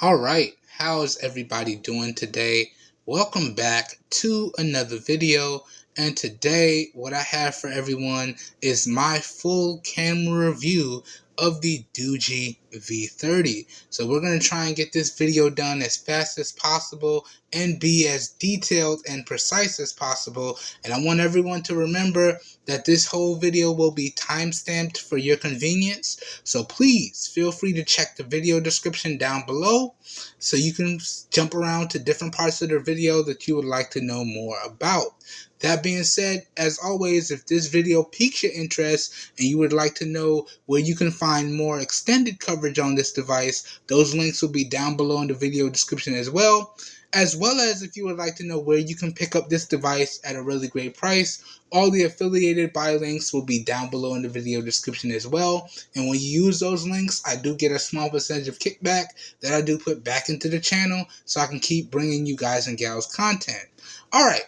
All right, how's everybody doing today? Welcome back to another video. And today, what I have for everyone is my full camera review of the Doogee V30. So we're going to try and get this video done as fast as possible and be as detailed and precise as possible. And I want everyone to remember that this whole video will be time-stamped for your convenience. So please feel free to check the video description down below so you can jump around to different parts of the video that you would like to know more about. That being said, as always, if this video piques your interest and you would like to know where you can find more extended coverage on this device, those links will be down below in the video description as well as if you would like to know where you can pick up this device at a really great price. All the affiliated buy links will be down below in the video description as well. And when you use those links, I do get a small percentage of kickback that I do put back into the channel so I can keep bringing you guys and gals content. Alright,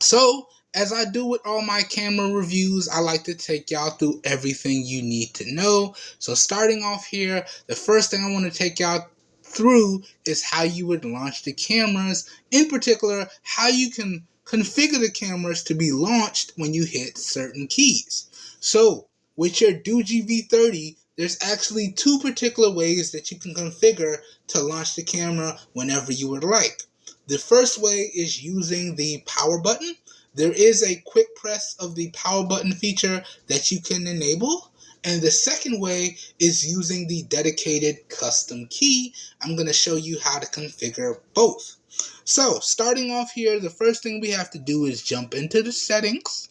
so as I do with all my camera reviews, I like to take y'all through everything you need to know. So starting off here, the first thing I want to take y'all through is how you would launch the cameras. In particular, how you can configure the cameras to be launched when you hit certain keys. So with your Doogee V30, there's actually two particular ways that you can configure to launch the camera whenever you would like. The first way is using the power button. There is a quick press of the power button feature that you can enable. And the second way is using the dedicated custom key. I'm going to show you how to configure both. So starting off here, the first thing we have to do is jump into the settings.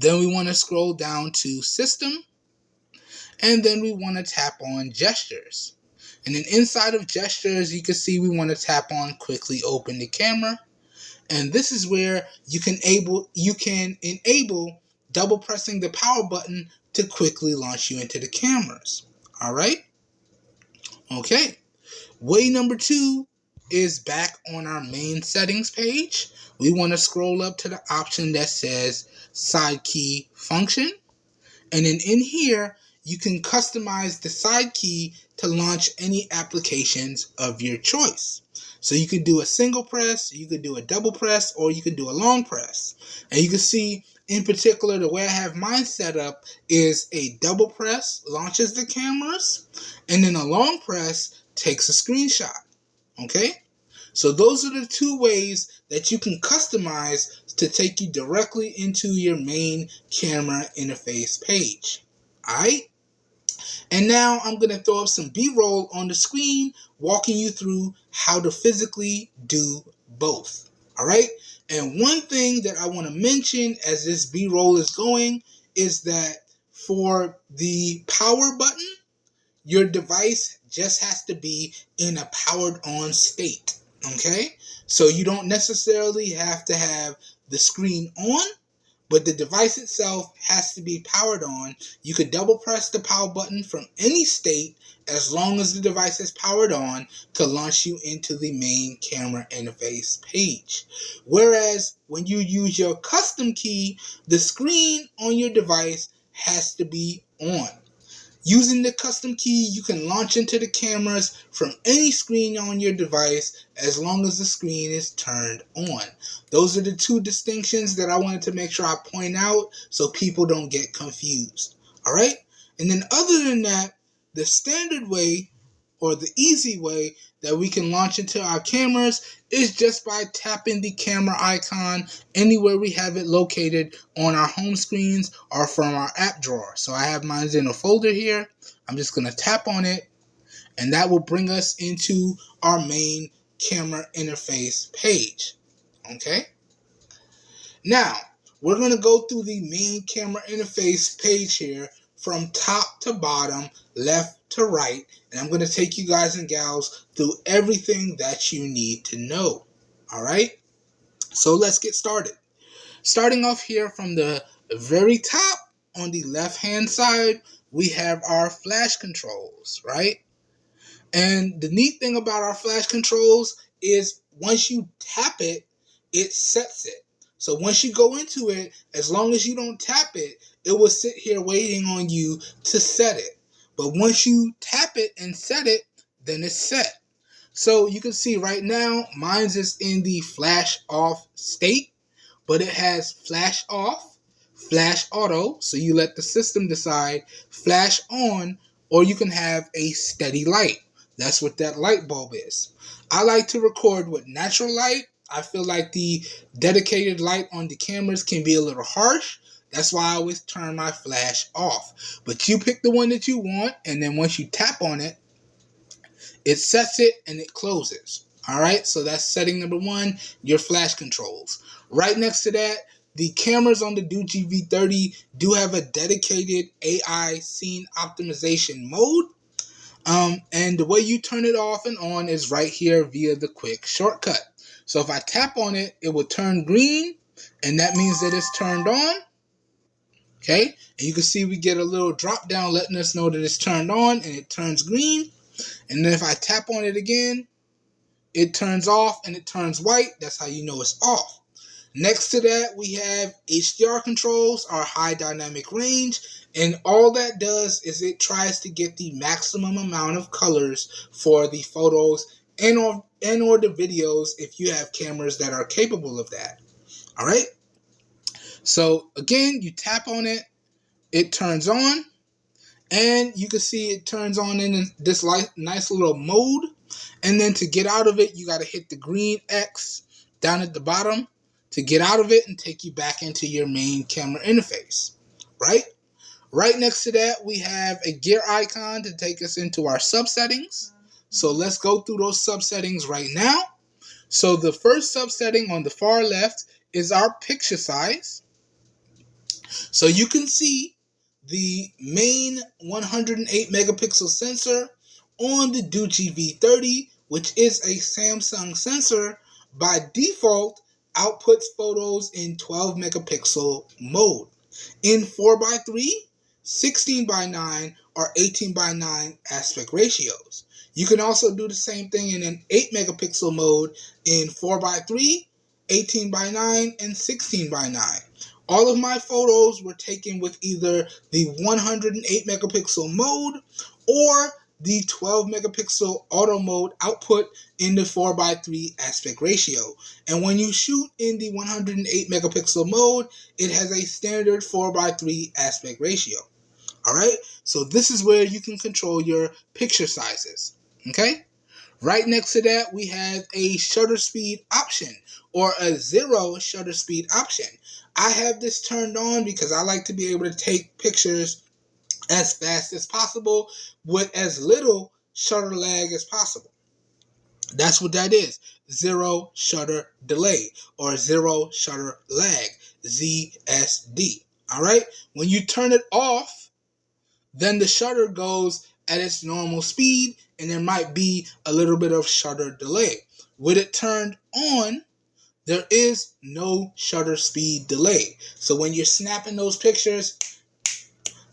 Then we want to scroll down to System. And then we want to tap on Gestures. And then inside of Gestures, you can see we want to tap on Quickly Open the Camera. And this is where you can enable double pressing the power button to quickly launch you into the cameras. All right. Okay. Way number 2 is back on our main settings page. We want to scroll up to the option that says Side Key Function. And then in here, you can customize the side key to launch any applications of your choice. So you could do a single press, you could do a double press, or you could do a long press. And you can see in particular the way I have mine set up is a double press launches the cameras, and then a long press takes a screenshot. Okay? So those are the two ways that you can customize to take you directly into your main camera interface page. Alright? And now I'm going to throw up some B-roll on the screen walking you through how to physically do both. Alright? And one thing that I want to mention as this B-roll is going is that for the power button, your device just has to be in a powered on state. Okay? So you don't necessarily have to have the screen on, but the device itself has to be powered on. You could double press the power button from any state as long as the device is powered on to launch you into the main camera interface page. Whereas when you use your custom key, the screen on your device has to be on. Using the custom key, you can launch into the cameras from any screen on your device as long as the screen is turned on. Those are the two distinctions that I wanted to make sure I point out so people don't get confused. Alright? And then other than that, the standard way or the easy way that we can launch into our cameras is just by tapping the camera icon anywhere we have it located on our home screens or from our app drawer. So I have mine in a folder here. I'm just going to tap on it, and that will bring us into our main camera interface page. Okay? Now, we're going to go through the main camera interface page here from top to bottom, left to right, and I'm going to take you guys and gals through everything that you need to know. Alright? So let's get started. Starting off here from the very top on the left hand side, we have our flash controls, right? And the neat thing about our flash controls is once you tap it, it sets it. So once you go into it, as long as you don't tap it, it will sit here waiting on you to set it. But once you tap it and set it, then it's set. So you can see right now, mine's is in the flash off state, but it has flash off, flash auto, so you let the system decide, flash on, or you can have a steady light. That's what that light bulb is. I like to record with natural light. I feel like the dedicated light on the cameras can be a little harsh. That's why I always turn my flash off. But you pick the one that you want, and then once you tap on it, it sets it and it closes. All right, so that's setting number one, your flash controls. Right next to that, the cameras on the Doogee V30 do have a dedicated AI scene optimization mode. And the way you turn it off and on is right here via the quick shortcut. So if I tap on it, it will turn green, and that means that it's turned on. Okay, and you can see we get a little drop down letting us know that it's turned on, and it turns green. And then if I tap on it again, it turns off and it turns white. That's how you know it's off. Next to that, we have HDR controls, our high dynamic range, and all that does is it tries to get the maximum amount of colors for the photos and or the videos if you have cameras that are capable of that. All right. So again, you tap on it, it turns on, and you can see it turns on in this nice little mode. And then to get out of it, you got to hit the green X down at the bottom to get out of it and take you back into your main camera interface, right? Right next to that, we have a gear icon to take us into our subsettings. So let's go through those subsettings right now. So the first subsetting on the far left is our picture size. So you can see the main 108 megapixel sensor on the Doogee V30, which is a Samsung sensor, by default outputs photos in 12 megapixel mode in 4:3, 16:9, or 18:9 aspect ratios. You can also do the same thing in an 8 megapixel mode in 4:3, 18:9, and 16:9. All of my photos were taken with either the 108 megapixel mode or the 12 megapixel auto mode output in the 4:3 aspect ratio. And when you shoot in the 108 megapixel mode, it has a standard 4:3 aspect ratio. All right, so this is where you can control your picture sizes. Okay. Right next to that, we have a shutter speed option, or a 0 shutter speed option. I have this turned on because I like to be able to take pictures as fast as possible with as little shutter lag as possible. That's what that is. 0 shutter delay, or 0 shutter lag, ZSD. All right. When you turn it off, then the shutter goes at its normal speed, and there might be a little bit of shutter delay. With it turned on, there is no shutter speed delay. So when you're snapping those pictures,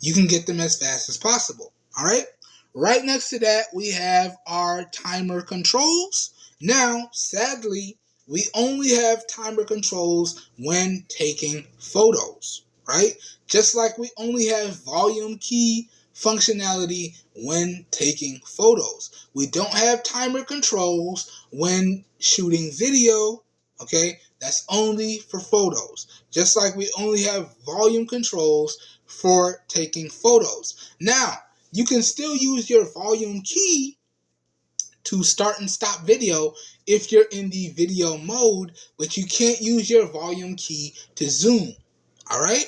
you can get them as fast as possible. All right. Right next to that, we have our timer controls. Now, sadly, we only have timer controls when taking photos, right? Just like we only have volume key functionality when taking photos. We don't have timer controls when shooting video, okay? That's only for photos. Just like we only have volume controls for taking photos. Now, you can still use your volume key to start and stop video if you're in the video mode, but you can't use your volume key to zoom. All right?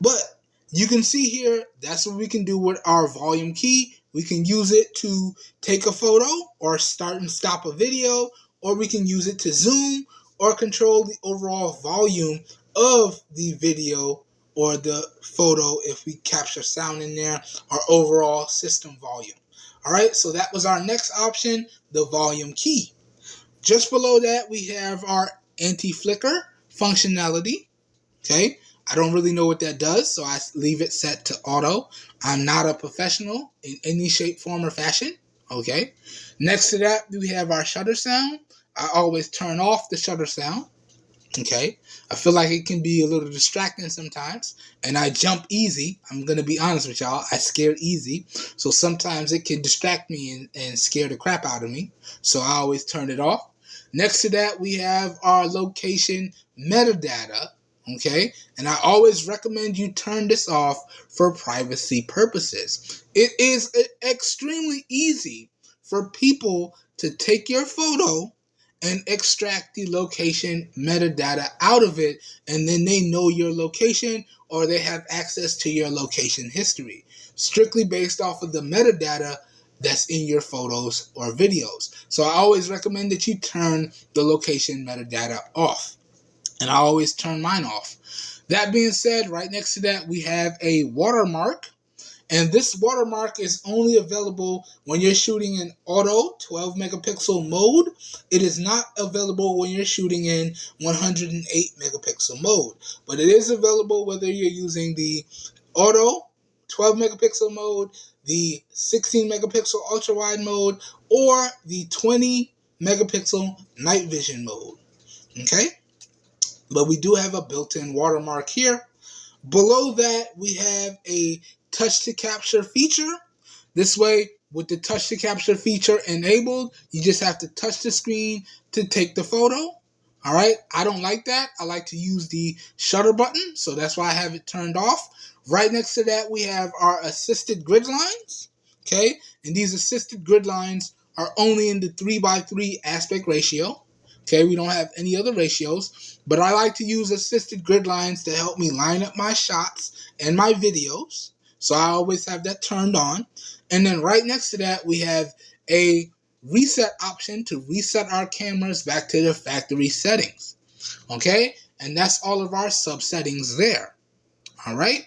But you can see here, that's what we can do with our volume key. We can use it to take a photo or start and stop a video, or we can use it to zoom or control the overall volume of the video or the photo if we capture sound in there, or overall system volume. All right, so that was our next option, the volume key. Just below that, we have our anti-flicker functionality. Okay, I don't really know what that does, so I leave it set to auto. I'm not a professional in any shape, form, or fashion. Okay, next to that, we have our shutter sound. I always turn off the shutter sound. Okay, I feel like it can be a little distracting sometimes, and I jump easy. I'm gonna be honest with y'all. I scare easy, so sometimes it can distract me and scare the crap out of me. So I always turn it off. Next to that, we have our location metadata. Okay, and I always recommend you turn this off for privacy purposes. It is extremely easy for people to take your photo and extract the location metadata out of it, and then they know your location or they have access to your location history, strictly based off of the metadata that's in your photos or videos. So I always recommend that you turn the location metadata off, and I always turn mine off. That being said, right next to that we have a watermark. And this watermark is only available when you're shooting in auto 12 megapixel mode. It is not available when you're shooting in 108 megapixel mode. But it is available whether you're using the auto 12 megapixel mode, the 16 megapixel ultra wide mode, or the 20 megapixel night vision mode. Okay? But we do have a built-in watermark here. Below that, we have a touch to capture feature. This way, with the touch to capture feature enabled, you just have to touch the screen to take the photo. All right, I don't like that. I like to use the shutter button, so that's why I have it turned off. Right next to that, we have our assisted grid lines. Okay, and these assisted grid lines are only in the 3:3 aspect ratio. Okay, we don't have any other ratios, but I like to use assisted grid lines to help me line up my shots and my videos. So I always have that turned on. And then right next to that, we have a reset option to reset our cameras back to the factory settings. Okay, and that's all of our sub settings there. All right,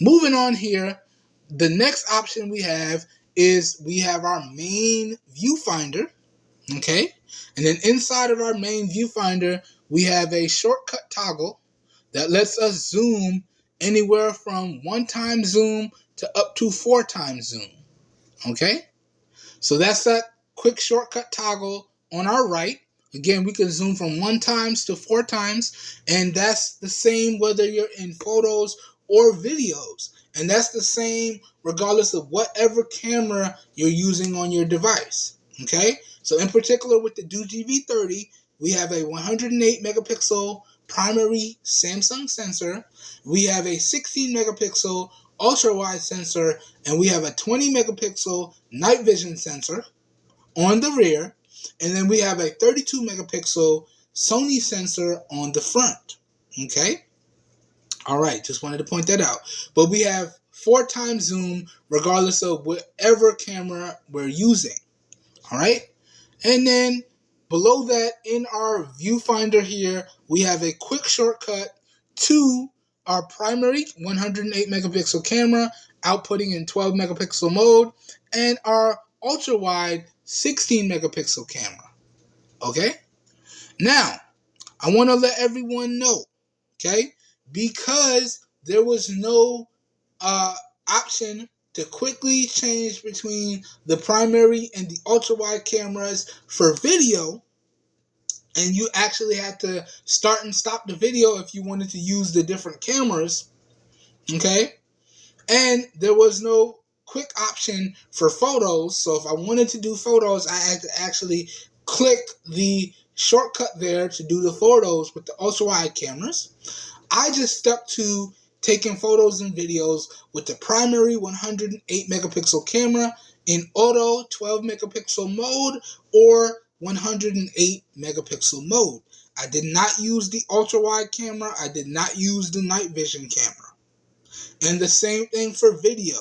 moving on here, the next option we have is we have our main viewfinder. Okay, and then inside of our main viewfinder, we have a shortcut toggle that lets us zoom anywhere from 1x zoom to up to 4x zoom. Okay, so that's that quick shortcut toggle on our right. Again, we can zoom from 1x to 4x, and that's the same whether you're in photos or videos. And that's the same regardless of whatever camera you're using on your device. Okay, so in particular with the Doogee V30, we have a 108 megapixel primary Samsung sensor, we have a 16 megapixel ultra wide sensor, and we have a 20 megapixel night vision sensor on the rear, and then we have a 32 megapixel Sony sensor on the front. Okay, all right, just wanted to point that out. But we have 4x zoom regardless of whatever camera we're using. All right, and then below that in our viewfinder here, we have a quick shortcut to our primary 108 megapixel camera outputting in 12 megapixel mode and our ultra wide 16 megapixel camera. Okay, now I want to let everyone know, okay, because there was no option to quickly change between the primary and the ultra wide cameras for video, and you actually had to start and stop the video if you wanted to use the different cameras. Okay, and there was no quick option for photos, so if I wanted to do photos, I had to actually click the shortcut there to do the photos with the ultra wide cameras. I just stuck to taking photos and videos with the primary 108 megapixel camera in auto 12 megapixel mode or 108 megapixel mode. I did not use the ultra wide camera. I did not use the night vision camera. And the same thing for video.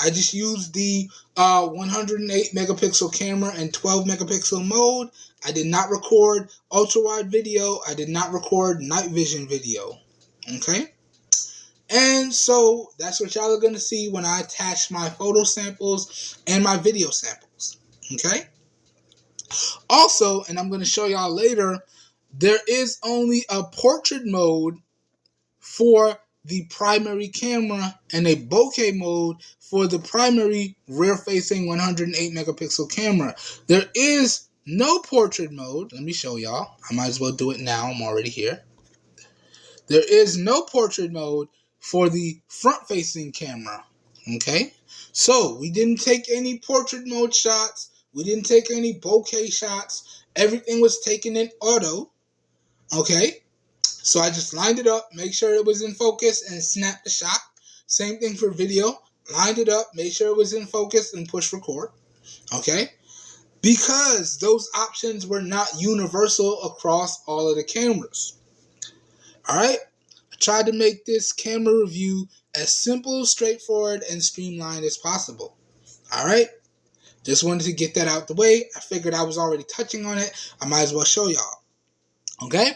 I just used the 108 megapixel camera in 12 megapixel mode. I did not record ultra wide video. I did not record night vision video. Okay? And so that's what y'all are going to see when I attach my photo samples and my video samples. Okay? Also, and I'm going to show y'all later, there is only a portrait mode for the primary camera and a bokeh mode for the primary rear-facing 108 megapixel camera. There is no portrait mode. Let me show y'all. I might as well do it now. I'm already here. There is no portrait mode for the front-facing camera. Okay? So, we didn't take any portrait mode shots. We didn't take any bokeh shots. Everything was taken in auto. Okay? So, I just lined it up, make sure it was in focus, and snapped the shot. Same thing for video. Lined it up, made sure it was in focus, and push record. Okay? Because those options were not universal across all of the cameras. Alright? I tried to make this camera review as simple, straightforward, and streamlined as possible. Alright? Just wanted to get that out the way. I figured I was already touching on it. I might as well show y'all. Okay?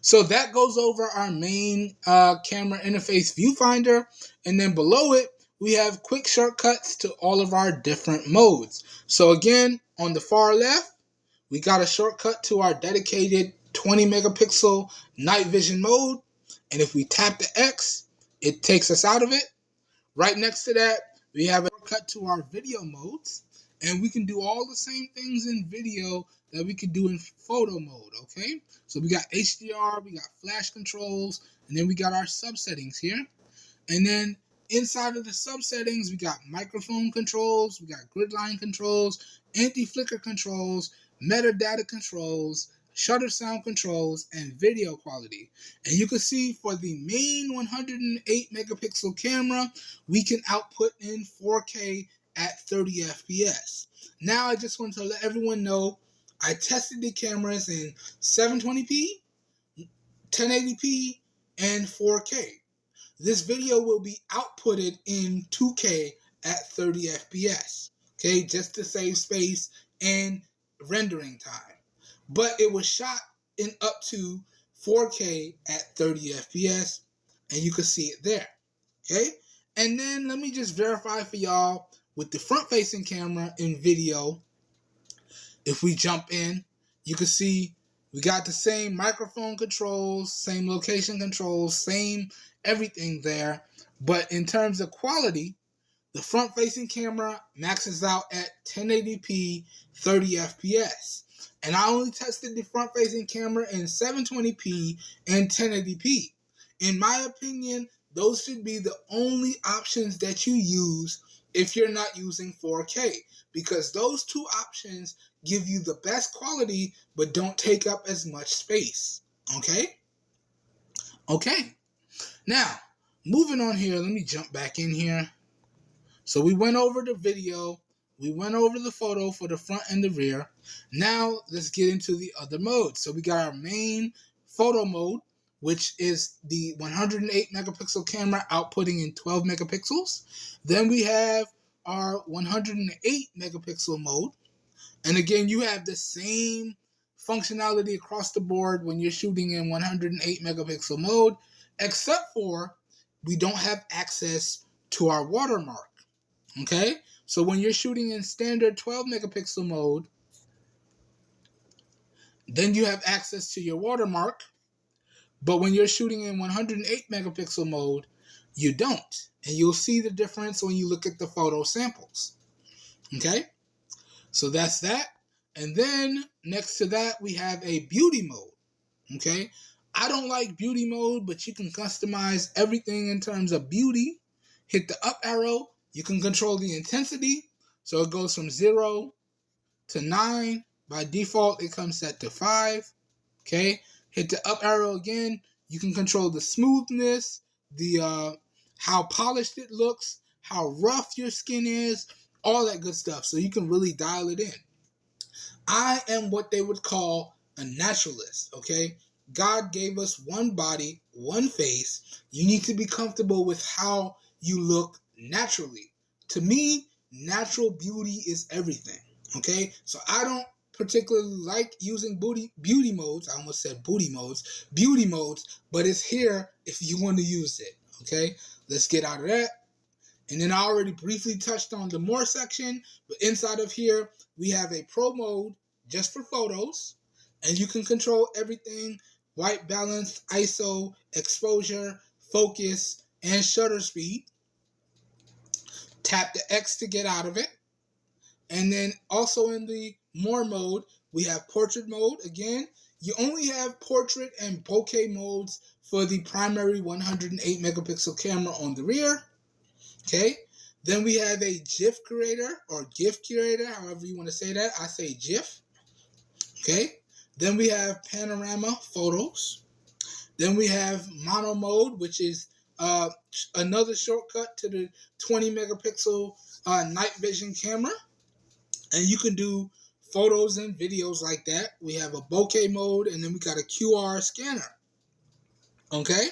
So that goes over our main camera interface viewfinder. And then below it, we have quick shortcuts to all of our different modes. So again, on the far left, we got a shortcut to our dedicated 20 megapixel night vision mode. And if we tap the X, it takes us out of it. Right next to that, we have a shortcut to our video modes. And we can do all the same things in video that we could do in photo mode, okay? So we got HDR, we got flash controls, and then we got our subsettings here. And then inside of the subsettings, we got microphone controls, we got grid line controls, anti-flicker controls, metadata controls, shutter sound controls, and video quality. And you can see for the main 108 megapixel camera, we can output in 4K at 30 FPS. Now I just want to let everyone know I tested the cameras in 720p, 1080p, and 4K. This video will be outputted in 2K at 30 FPS, okay, just to save space and rendering time. But it was shot in up to 4K at 30 FPS, and you can see it there, okay? And then let me just verify for y'all with the front-facing camera in video. If we jump in, you can see we got the same microphone controls, same location controls, same everything there. But in terms of quality, the front-facing camera maxes out at 1080p, 30 FPS. And I only tested the front-facing camera in 720p and 1080p. In my opinion, those should be the only options that you use if you're not using 4K, because those two options give you the best quality but don't take up as much space. Okay? Okay. Now, moving on here, let me jump back in here. So we went over the video, we went over the photo for the front and the rear. Now let's get into the other modes. So we got our main photo mode, which is the 108 megapixel camera outputting in 12 megapixels. Then we have our 108 megapixel mode. And again, you have the same functionality across the board when you're shooting in 108 megapixel mode, except for we don't have access to our watermark. Okay? So when you're shooting in standard 12 megapixel mode, then you have access to your watermark. But when you're shooting in 108 megapixel mode, you don't. And you'll see the difference when you look at the photo samples. Okay? So that's that. And then next to that, we have a beauty mode. Okay? I don't like beauty mode, but you can customize everything in terms of beauty. Hit the up arrow. You can control the intensity. So it goes from 0 to 9. By default, it comes set to 5. Okay? Hit the up arrow again. You can control the smoothness, the how polished it looks, how rough your skin is, all that good stuff. So you can really dial it in. I am what they would call a naturalist, okay? God gave us one body, one face. You need to be comfortable with how you look naturally. To me, natural beauty is everything, okay? So I don't particularly like using beauty modes. I almost said beauty modes, but it's here if you want to use it, okay? Let's get out of that. And then I already briefly touched on the more section, but inside of here, we have a pro mode just for photos, and you can control everything: white balance, ISO, exposure, focus, and shutter speed. Tap the X to get out of it. And then also in the more mode, we have portrait mode. Again, you only have portrait and bokeh modes for the primary 108 megapixel camera on the rear. Okay. Then we have a GIF creator or GIF curator, however you want to say that. I say GIF. Okay. Then we have panorama photos. Then we have mono mode, which is another shortcut to the 20 megapixel night vision camera. And you can do photos and videos like that. We have a bokeh mode, and then we got a QR scanner. Okay?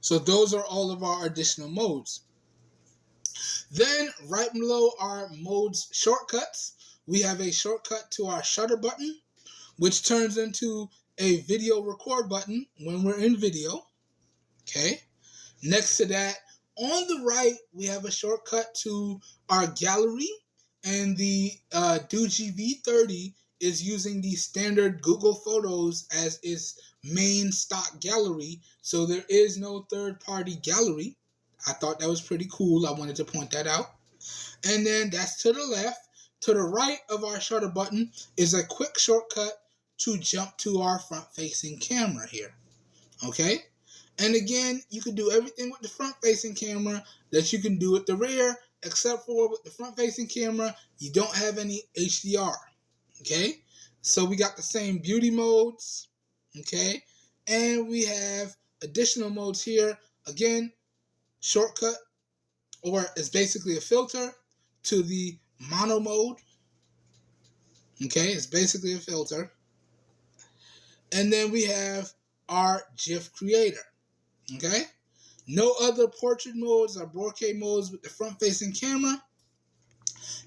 So those are all of our additional modes. Then right below our modes shortcuts, we have a shortcut to our shutter button, which turns into a video record button when we're in video. Okay. Next to that, on the right, we have a shortcut to our gallery, and the Doogee V30 is using the standard Google Photos as its main stock gallery, so there is no third-party gallery. I thought that was pretty cool. I wanted to point that out. And then that's to the left. To the right of our shutter button is a quick shortcut to jump to our front-facing camera here. Okay? And again, you can do everything with the front-facing camera that you can do with the rear, except for with the front-facing camera, you don't have any HDR. Okay? So we got the same beauty modes. Okay? And we have additional modes here. Again, shortcut, or it's basically a filter to the mono mode. Okay? It's basically a filter. And then we have our GIF creator. Okay? No other portrait modes or bokeh modes with the front-facing camera.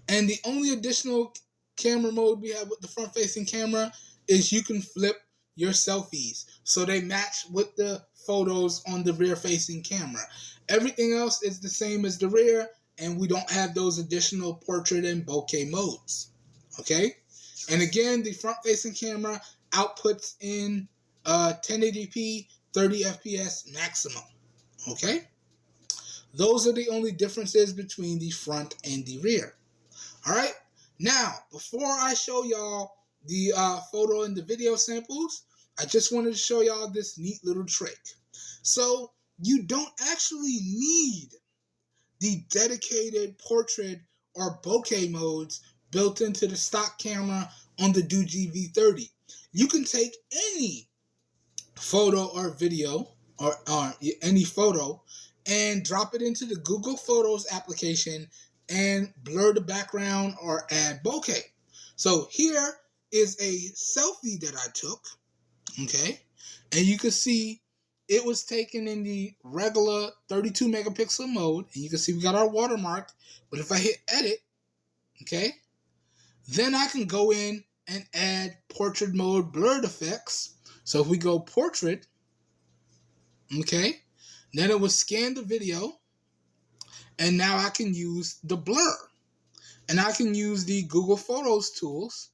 And the only additional camera mode we have with the front-facing camera is you can flip your selfies so they match with the photos on the rear-facing camera. Everything else is the same as the rear, and we don't have those additional portrait and bokeh modes. Okay? And again, the front-facing camera outputs in 1080p, 30 FPS maximum. Okay? Those are the only differences between the front and the rear. Alright? Now, before I show y'all the photo and the video samples, I just wanted to show y'all this neat little trick. So, you don't actually need the dedicated portrait or bokeh modes built into the stock camera on the Doogee V30. You can take any photo or video or any photo and drop it into the Google Photos application and blur the background or add bokeh. So here is a selfie that I took, okay? And you can see it was taken in the regular 32 megapixel mode, and you can see we got our watermark, but if I hit edit, okay, then I can go in and add portrait mode blurred effects. So if we go portrait, okay, then it will scan the video, and now I can use the blur. And I can use the Google Photos tools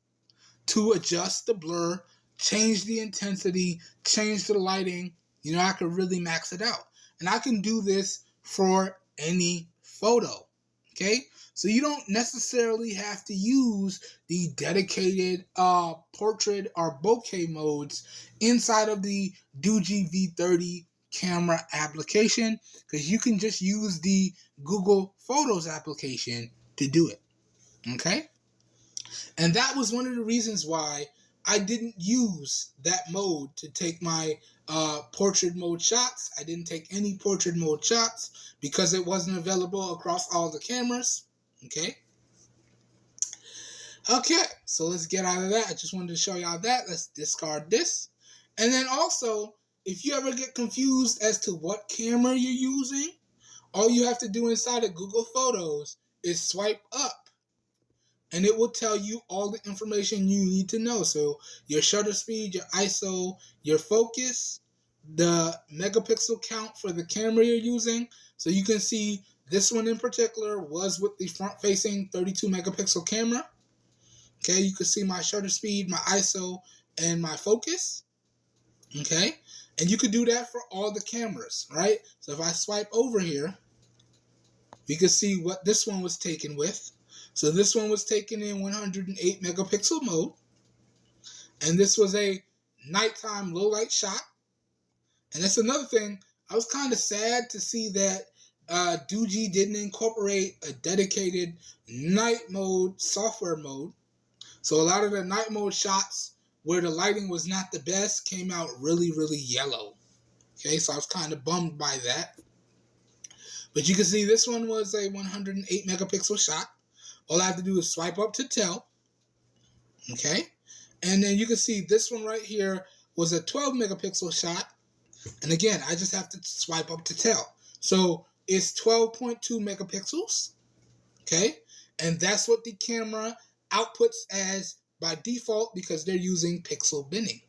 to adjust the blur, change the intensity, change the lighting. You know, I can really max it out. And I can do this for any photo, okay? So you don't necessarily have to use the dedicated portrait or bokeh modes inside of the Doogee V30 camera application, because you can just use the Google Photos application to do it. Okay? And that was one of the reasons why I didn't use that mode to take my portrait mode shots. I didn't take any portrait mode shots because it wasn't available across all the cameras. Okay? Okay, so let's get out of that. I just wanted to show y'all that. Let's discard this. And then also, if you ever get confused as to what camera you're using, all you have to do inside of Google Photos is swipe up, and it will tell you all the information you need to know. So your shutter speed, your ISO, your focus, the megapixel count for the camera you're using. So you can see this one in particular was with the front-facing 32 megapixel camera. Okay, you can see my shutter speed, my ISO, and my focus. Okay, and you could do that for all the cameras, right? So if I swipe over here, we can see what this one was taken with. So this one was taken in 108 megapixel mode. And this was a nighttime low light shot. And that's another thing. I was kind of sad to see that Doogee didn't incorporate a dedicated night mode software mode. So a lot of the night mode shots where the lighting was not the best came out really, really yellow. Okay, so I was kind of bummed by that. But you can see this one was a 108 megapixel shot. All I have to do is swipe up to tell. Okay, and then you can see this one right here was a 12 megapixel shot. And again, I just have to swipe up to tell. So it's 12.2 megapixels. Okay, and that's what the camera outputs as by default because they're using pixel binning.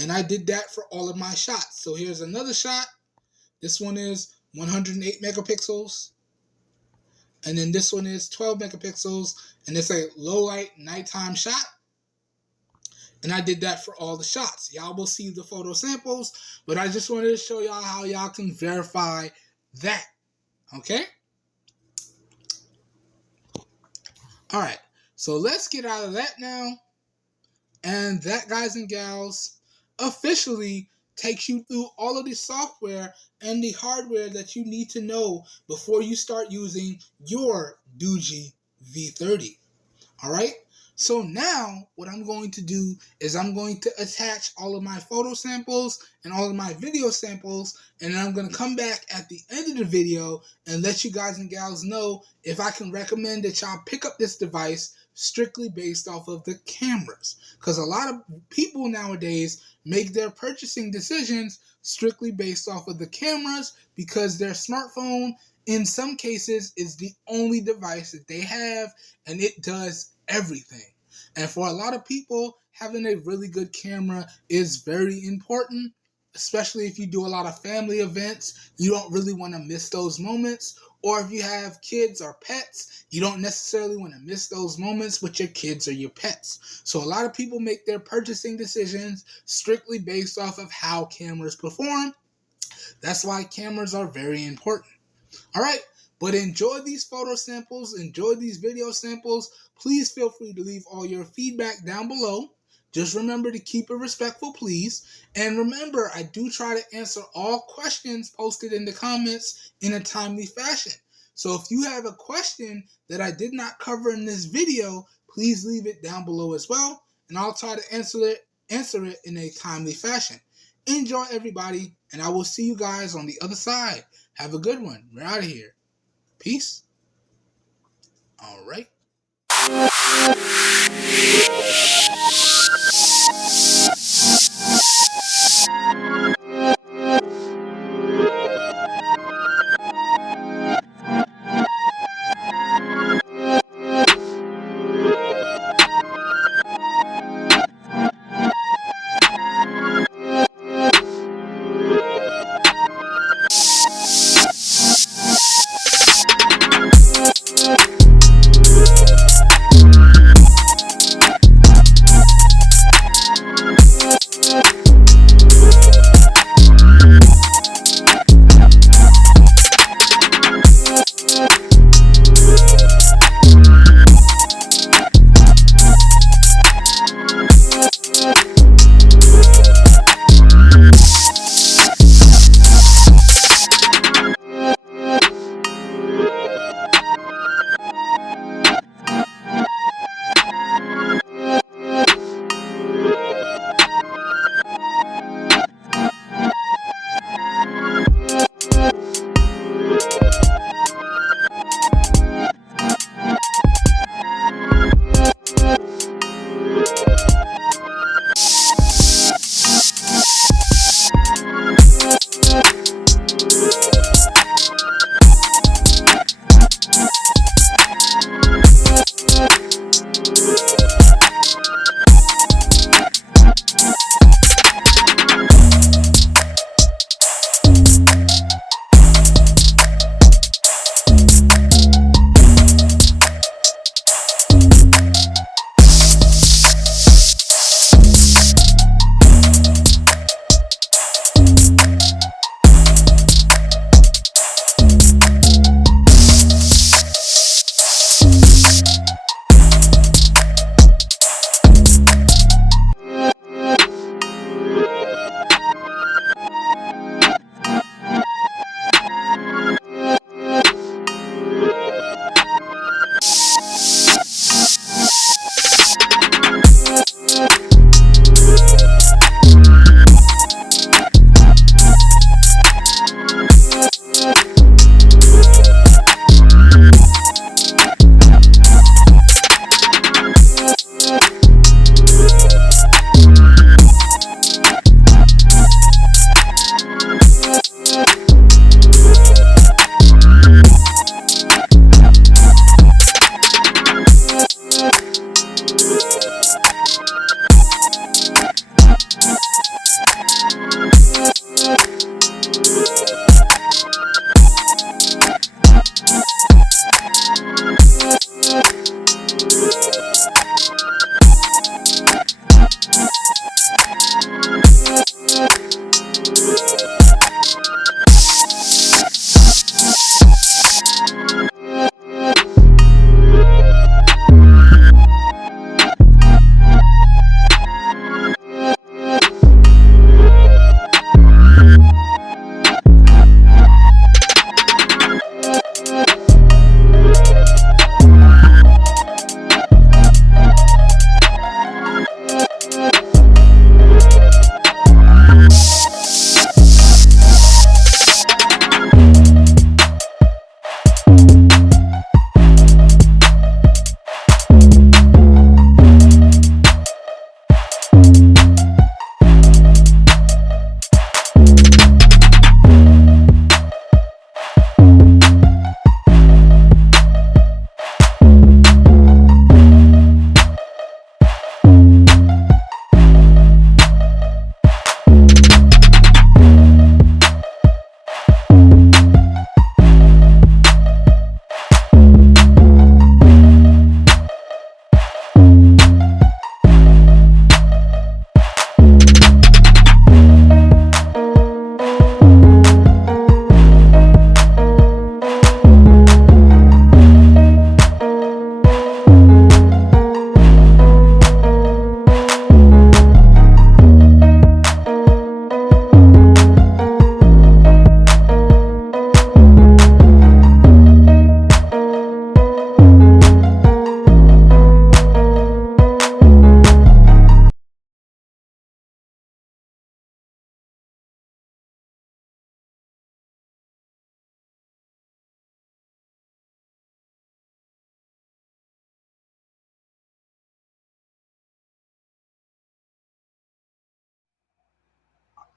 And I did that for all of my shots. So here's another shot. This one is 108 megapixels. And then this one is 12 megapixels. And it's a low light nighttime shot. And I did that for all the shots. Y'all will see the photo samples, but I just wanted to show y'all how y'all can verify that. Okay? All right. So let's get out of that now. And that, guys and gals, officially takes you through all of the software and the hardware that you need to know before you start using your Doogee V30. All right? So now what I'm going to do is I'm going to attach all of my photo samples and all of my video samples, and then I'm going to come back at the end of the video and let you guys and gals know if I can recommend that y'all pick up this device strictly based off of the cameras. Because a lot of people nowadays make their purchasing decisions strictly based off of the cameras because their smartphone in some cases is the only device that they have, and it does everything. And for a lot of people, having a really good camera is very important, especially if you do a lot of family events. You don't really want to miss those moments. Or if you have kids or pets, you don't necessarily want to miss those moments with your kids or your pets. So a lot of people make their purchasing decisions strictly based off of how cameras perform. That's why cameras are very important. All right, but enjoy these photo samples, enjoy these video samples. Please feel free to leave all your feedback down below. Just remember to keep it respectful, please. And remember, I do try to answer all questions posted in the comments in a timely fashion. So if you have a question that I did not cover in this video, please leave it down below as well, and I'll try to answer it in a timely fashion. Enjoy, everybody, and I will see you guys on the other side. Have a good one. We're out of here. Peace. All right.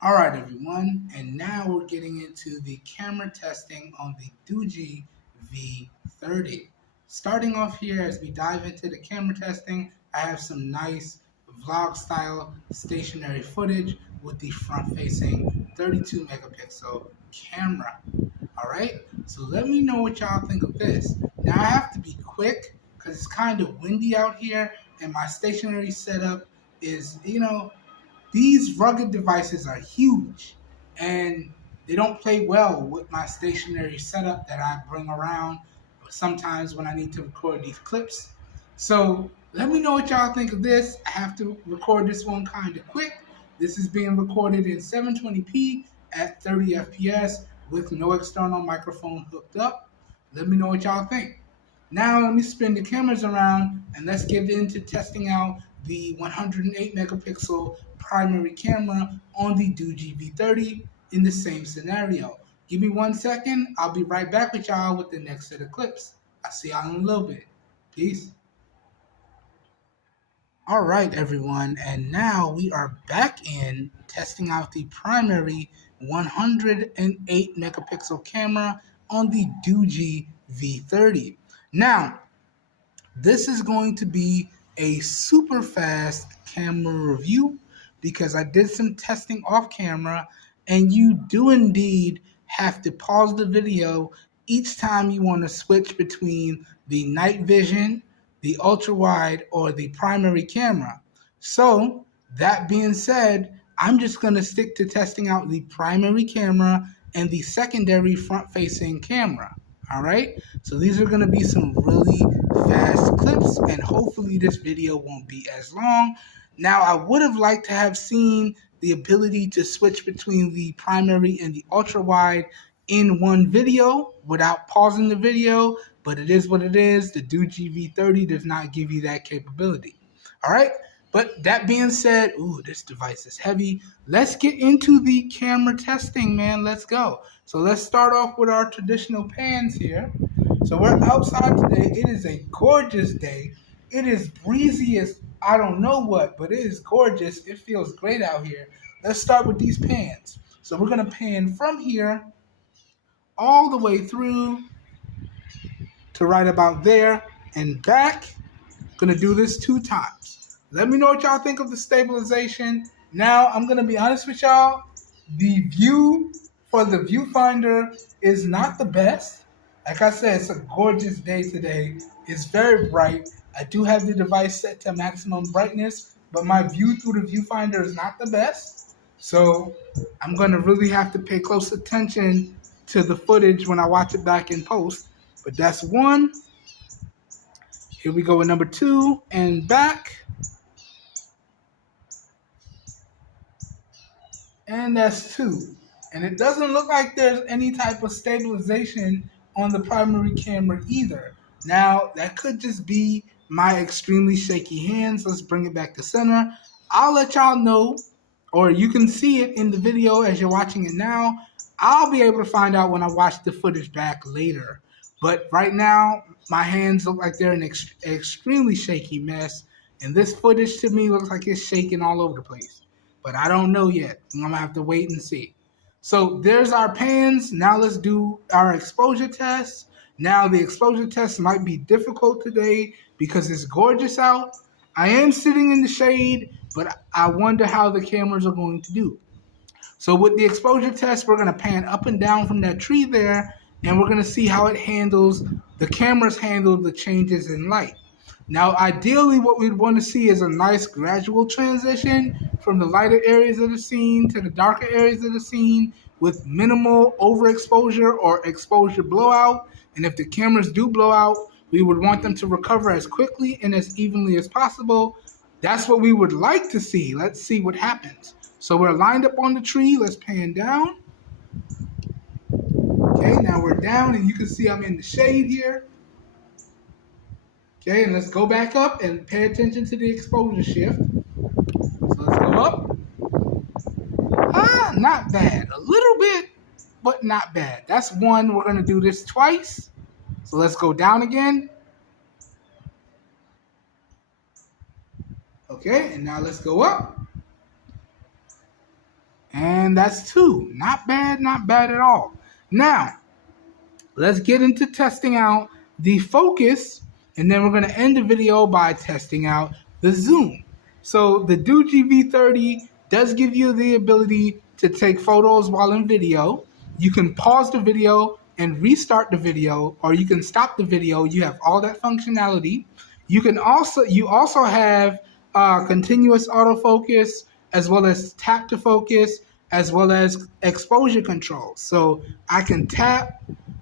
All right, everyone, and now we're getting into the camera testing on the Doogee V30. Starting off here, as we dive into the camera testing, I have some nice vlog-style stationary footage with the front-facing 32 megapixel camera. All right, so let me know what y'all think of this. Now I have to be quick because it's kind of windy out here, and my stationary setup is, these rugged devices are huge and they don't play well with my stationary setup that I bring around sometimes when I need to record these clips. So let me know what y'all think of this. I have to record this one kind of quick. This is being recorded in 720p at 30 FPS with no external microphone hooked up. Let me know what y'all think. Now let me spin the cameras around and let's get into testing out the 108 megapixel primary camera on the Doogee V30 in the same scenario. Give me 1 second. I'll be right back with y'all with the next set of clips. I'll see y'all in a little bit. Peace. All right, everyone, and now we are back in testing out the primary 108 megapixel camera on the Doogee V30. Now, this is going to be a super fast camera review because I did some testing off camera, and you do indeed have to pause the video each time you want to switch between the night vision, the ultra wide, or the primary camera. So that being said, I'm just going to stick to testing out the primary camera and the secondary front facing camera. All right, so these are going to be some really fast clips, and hopefully this video won't be as long. Now, I would have liked to have seen the ability to switch between the primary and the ultra wide in one video without pausing the video, but it is what it is. The Doogee V30 does not give you that capability. All right, but that being said, ooh, this device is heavy. Let's get into the camera testing, man. Let's go. So let's start off with our traditional pans here. So we're outside today. It is a gorgeous day. It is breezy as I don't know what, but it is gorgeous. It feels great out here. Let's start with these pans. So we're going to pan from here all the way through to right about there and back. Going to do this 2 times. Let me know what y'all think of the stabilization. Now, I'm going to be honest with y'all. The view for the viewfinder is not the best. Like I said, it's a gorgeous day today. It's very bright. I do have the device set to maximum brightness, but my view through the viewfinder is not the best. So I'm going to really have to pay close attention to the footage when I watch it back in post. But that's one. Here we go with number 2 and back. And that's 2. And it doesn't look like there's any type of stabilization on the primary camera either. Now, that could just be my extremely shaky hands. Let's bring it back to center. I'll let y'all know, or you can see it in the video as you're watching it now. I'll be able to find out when I watch the footage back later. But right now, my hands look like they're an extremely shaky mess. And this footage to me looks like it's shaking all over the place. But I don't know yet. I'm going to have to wait and see. So there's our pans. Now let's do our exposure test. Now the exposure test might be difficult today because it's gorgeous out. I am sitting in the shade, but I wonder how the cameras are going to do. So with the exposure test, we're going to pan up and down from that tree there, and we're going to see how it handles, the cameras handle the changes in light. Now, ideally, what we'd want to see is a nice gradual transition from the lighter areas of the scene to the darker areas of the scene with minimal overexposure or exposure blowout. And if the cameras do blow out, we would want them to recover as quickly and as evenly as possible. That's what we would like to see. Let's see what happens. So we're lined up on the tree. Let's pan down. Okay, now we're down, and you can see I'm in the shade here. Okay, and let's go back up and pay attention to the exposure shift. So let's go up. Not bad. A little bit, but not bad. That's one. We're going to do this twice. So let's go down again. Okay, and now let's go up. And that's 2. Not bad, not bad at all. Now, let's get into testing out the focus, and then we're going to end the video by testing out the zoom. So the Doogee V30 does give you the ability to take photos while in video. You can pause the video and restart the video, or you can stop the video. You have all that functionality. You also have continuous autofocus, as well as tap to focus, as well as exposure control. So I can tap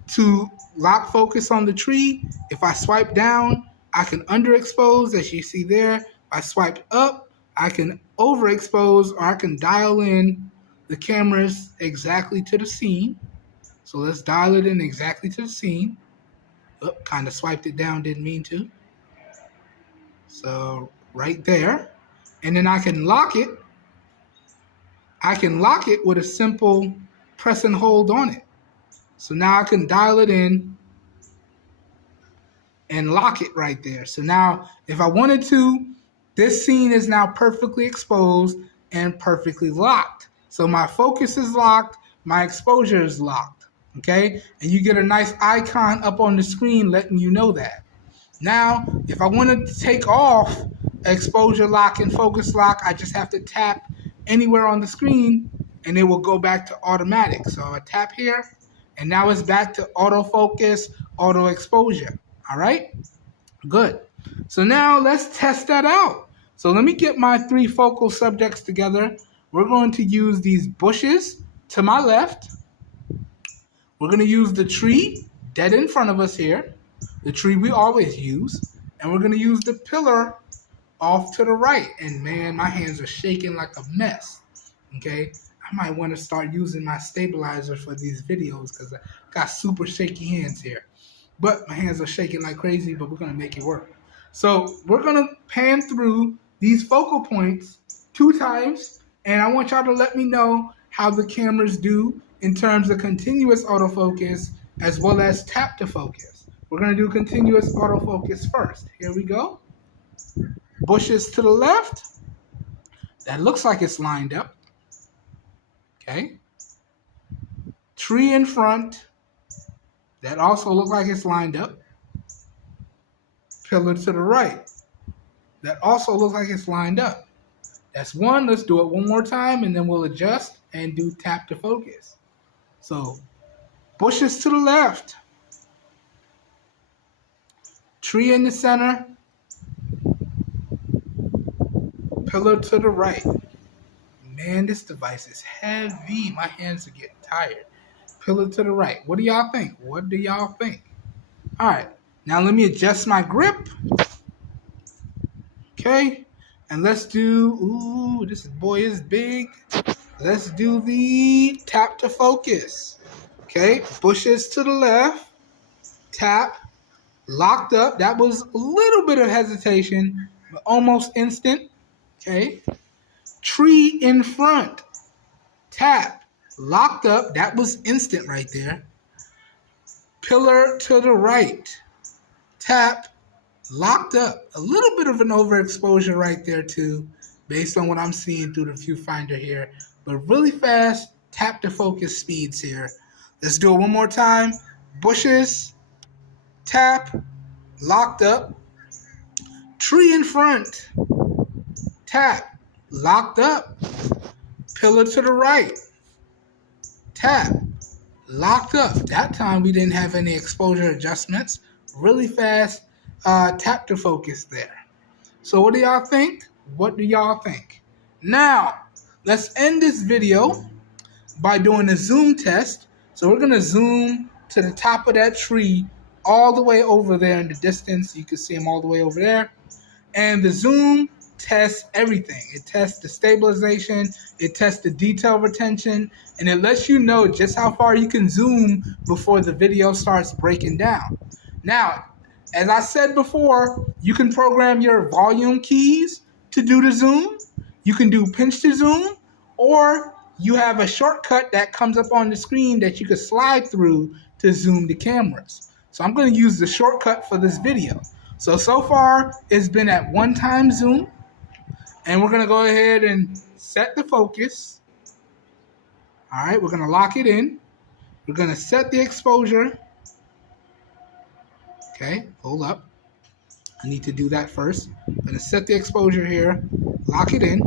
to lock focus on the tree. If I swipe down, I can underexpose, as you see there. If I swipe up, I can overexpose, or I can dial in the cameras exactly to the scene. So let's dial it in exactly to the scene. Oh, kind of swiped it down, didn't mean to. So right there. And then I can lock it. I can lock it with a simple press and hold on it. So now I can dial it in and lock it right there. So now if I wanted to, this scene is now perfectly exposed and perfectly locked. So my focus is locked, my exposure is locked, okay? And you get a nice icon up on the screen letting you know that. Now, if I wanted to take off exposure lock and focus lock, I just have to tap anywhere on the screen and it will go back to automatic. So I tap here, and now it's back to autofocus, auto exposure. All right? Good. So now let's test that out. So let me get my 3 focal subjects together. We're going to use these bushes to my left. We're going to use the tree dead in front of us here, the tree we always use, and we're going to use the pillar off to the right. And man, my hands are shaking like a mess. Okay? I might want to start using my stabilizer for these videos because I got super shaky hands here. But my hands are shaking like crazy, but we're going to make it work. So we're going to pan through these focal points 2 times, and I want y'all to let me know how the cameras do in terms of continuous autofocus as well as tap to focus. We're going to do continuous autofocus first. Here we go. Bushes to the left. That looks like it's lined up. Okay. Tree in front. That also looks like it's lined up. Pillar to the right. That also looks like it's lined up. That's 1. Let's do it one more time, and then we'll adjust and do tap to focus. So, bushes to the left. Tree in the center. Pillar to the right. Man, this device is heavy. My hands are getting tired. Pillar to the right. What do y'all think? What do y'all think? All right. Now let me adjust my grip. Okay. And let's do, ooh, this boy is big. Let's do the tap to focus. Okay. Bushes to the left. Tap. Locked up. That was a little bit of hesitation, but almost instant. Okay. Tree in front. Tap. Locked up. That was instant right there. Pillar to the right. Tap. Locked up. A little bit of an overexposure right there too, based on what I'm seeing through the viewfinder here. But really fast tap to focus speeds here. Let's do it one more time. Bushes. Tap. Locked up. Tree in front. Tap. Locked up. Pillar to the right. Tap. Locked up. That time we didn't have any exposure adjustments. Really fast tap to focus there. So what do y'all think? What do y'all think? Now, let's end this video by doing a zoom test. So we're going to zoom to the top of that tree all the way over there in the distance. You can see them all the way over there. And the zoom tests everything. It tests the stabilization, it tests the detail retention, and it lets you know just how far you can zoom before the video starts breaking down. Now, as I said before, you can program your volume keys to do the zoom. You can do pinch to zoom, or you have a shortcut that comes up on the screen that you can slide through to zoom the cameras. So I'm going to use the shortcut for this video. So far, it's been at 1-time zoom. And we're going to go ahead and set the focus. All right, we're going to lock it in. We're going to set the exposure. Okay, hold up. I need to do that first. I'm going to set the exposure here, lock it in.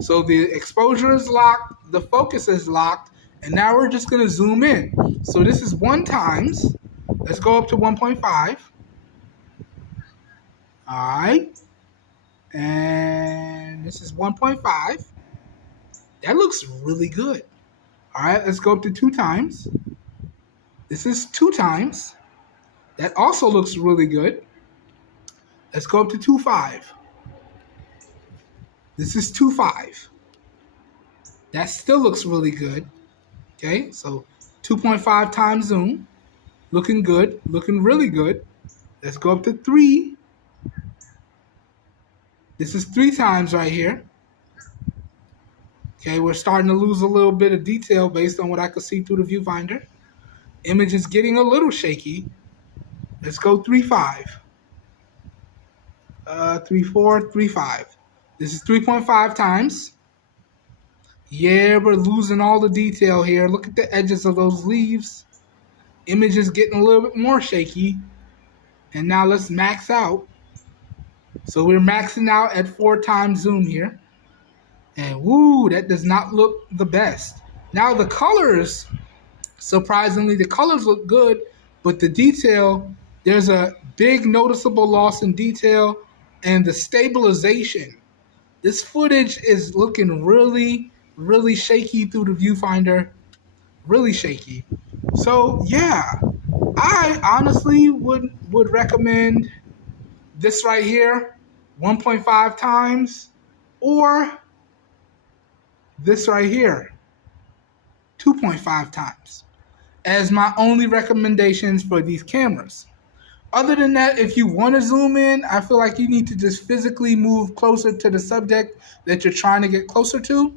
So the exposure is locked, the focus is locked, and now we're just going to zoom in. So this is 1 times. Let's go up to 1.5. All right. And this is 1.5. That looks really good. All right, let's go up to 2 times. This is 2 times. That also looks really good. Let's go up to 2.5. This is 2.5. That still looks really good. Okay, so 2.5 times zoom. Looking good, looking really good. Let's go up to 3. This is 3 times right here. Okay, we're starting to lose a little bit of detail based on what I could see through the viewfinder. Image is getting a little shaky. Let's go 3.5. 3.4, 3.5. This is 3.5 times. Yeah, we're losing all the detail here. Look at the edges of those leaves. Image is getting a little bit more shaky. And now let's max out. So we're maxing out at 4 times zoom here. And woo, that does not look the best. Now the colors, surprisingly, the colors look good, but the detail, there's a big noticeable loss in detail, and the stabilization. This footage is looking really, really shaky through the viewfinder. Really shaky. So yeah, I honestly would recommend this right here, 1.5 times, or this right here, 2.5 times, as my only recommendations for these cameras. Other than that, if you want to zoom in, I feel like you need to just physically move closer to the subject that you're trying to get closer to,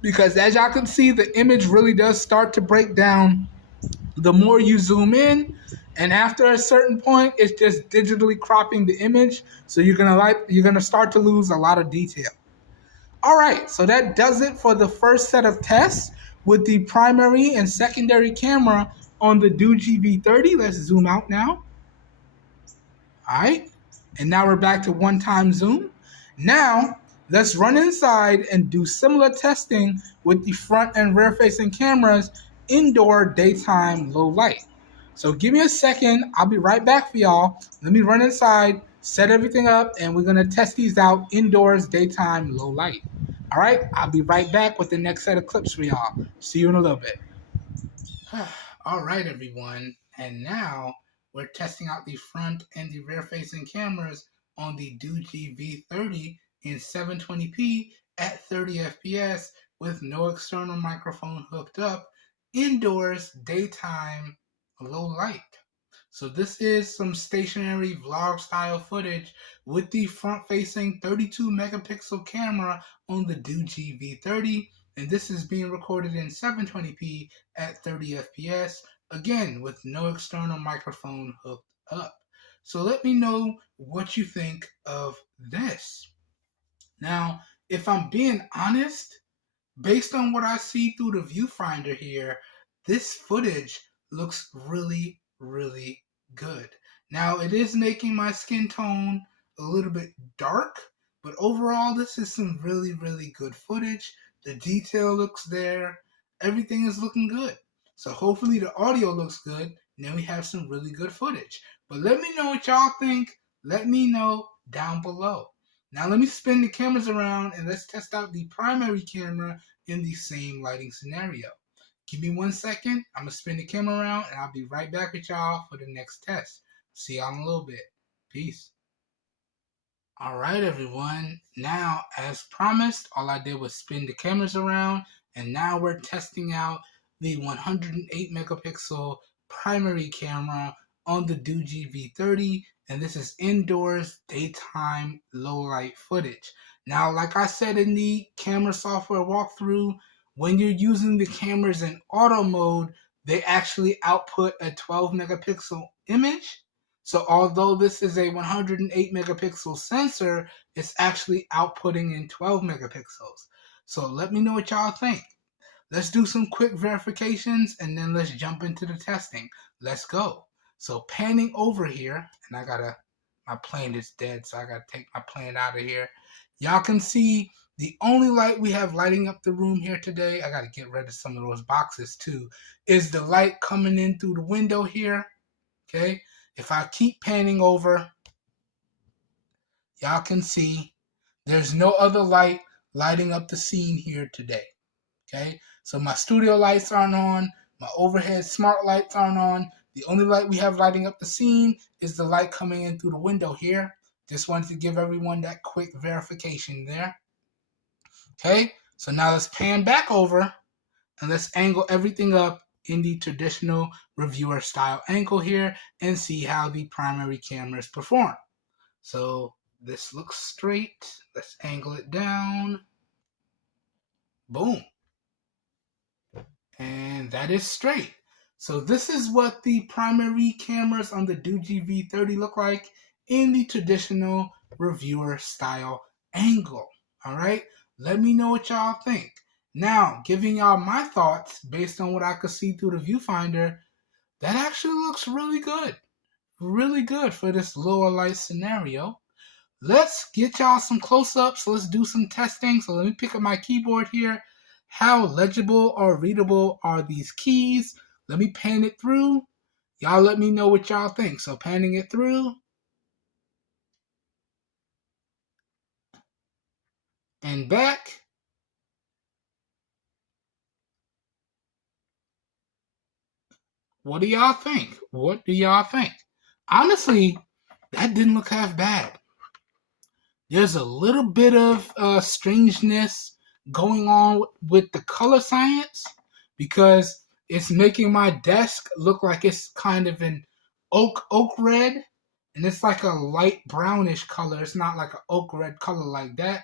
because as y'all can see, the image really does start to break down the more you zoom in, and after a certain point, it's just digitally cropping the image, so you're gonna start to lose a lot of detail. All right, so that does it for the first set of tests with the primary and secondary camera on the Doogee V30. Let's zoom out now. All right, and now we're back to 1 time zoom. Now, let's run inside and do similar testing with the front and rear facing cameras, indoor, daytime, low light. So give me a second, I'll be right back for y'all. Let me run inside, set everything up, and we're gonna test these out indoors, daytime, low light. All right, I'll be right back with the next set of clips for y'all. See you in a little bit. All right, everyone, and now we're testing out the front and the rear facing cameras on the Doogee V30 in 720p at 30 fps with no external microphone hooked up, indoors, daytime, low light. So this is some stationary vlog style footage with the front facing 32 megapixel camera on the Doogee V30, and this is being recorded in 720p at 30 fps, again with no external microphone hooked up. So let me know what you think of this. Now, if I'm being honest, based on what I see through the viewfinder here, this footage looks really, really good. Now, it is making my skin tone a little bit dark, but overall, this is some really, really good footage. The detail looks there. Everything is looking good. So hopefully the audio looks good, and then we have some really good footage. But let me know what y'all think. Let me know down below. Now let me spin the cameras around and let's test out the primary camera in the same lighting scenario. Give me 1 second. I'm going to spin the camera around and I'll be right back with y'all for the next test. See y'all in a little bit. Peace. All right, everyone. Now, as promised, all I did was spin the cameras around, and now we're testing out the 108 megapixel primary camera on the Doogee V30, and this is indoors, daytime, low light footage. Now, like I said in the camera software walkthrough, when you're using the cameras in auto mode, they actually output a 12 megapixel image. So although this is a 108 megapixel sensor, it's actually outputting in 12 megapixels. So let me know what y'all think. let's do some quick verifications and then let's jump into the testing. Let's go. So panning over here, and my plane is dead, so I gotta take my plane out of here. Y'all can see the only light we have lighting up the room here today, I gotta get rid of some of those boxes too, is the light coming in through the window here. Okay, if I keep panning over, y'all can see there's no other light lighting up the scene here today. Okay, so my studio lights aren't on, my overhead smart lights aren't on. The only light we have lighting up the scene is the light coming in through the window here. Just wanted to give everyone that quick verification there. Okay, so now let's pan back over and let's angle everything up in the traditional reviewer style angle here and see how the primary cameras perform. So this looks straight. Let's angle it down. Boom. And that is straight. So this is what the primary cameras on the Doogee V30 look like in the traditional reviewer style angle. All right, let me know what y'all think. Now, giving y'all my thoughts based on what I could see through the viewfinder, that actually looks really good. Really good for this lower light scenario. Let's get y'all some close-ups. Let's do some testing. So let me pick up my keyboard here. How legible or readable are these keys? Let me pan it through. Y'all let me know what y'all think. So panning it through. And back. What do y'all think? What do y'all think? Honestly, that didn't look half bad. There's a little bit of strangeness going on with the color science because it's making my desk look like it's kind of an oak red, and it's like a light brownish color. It's not like an oak red color like that.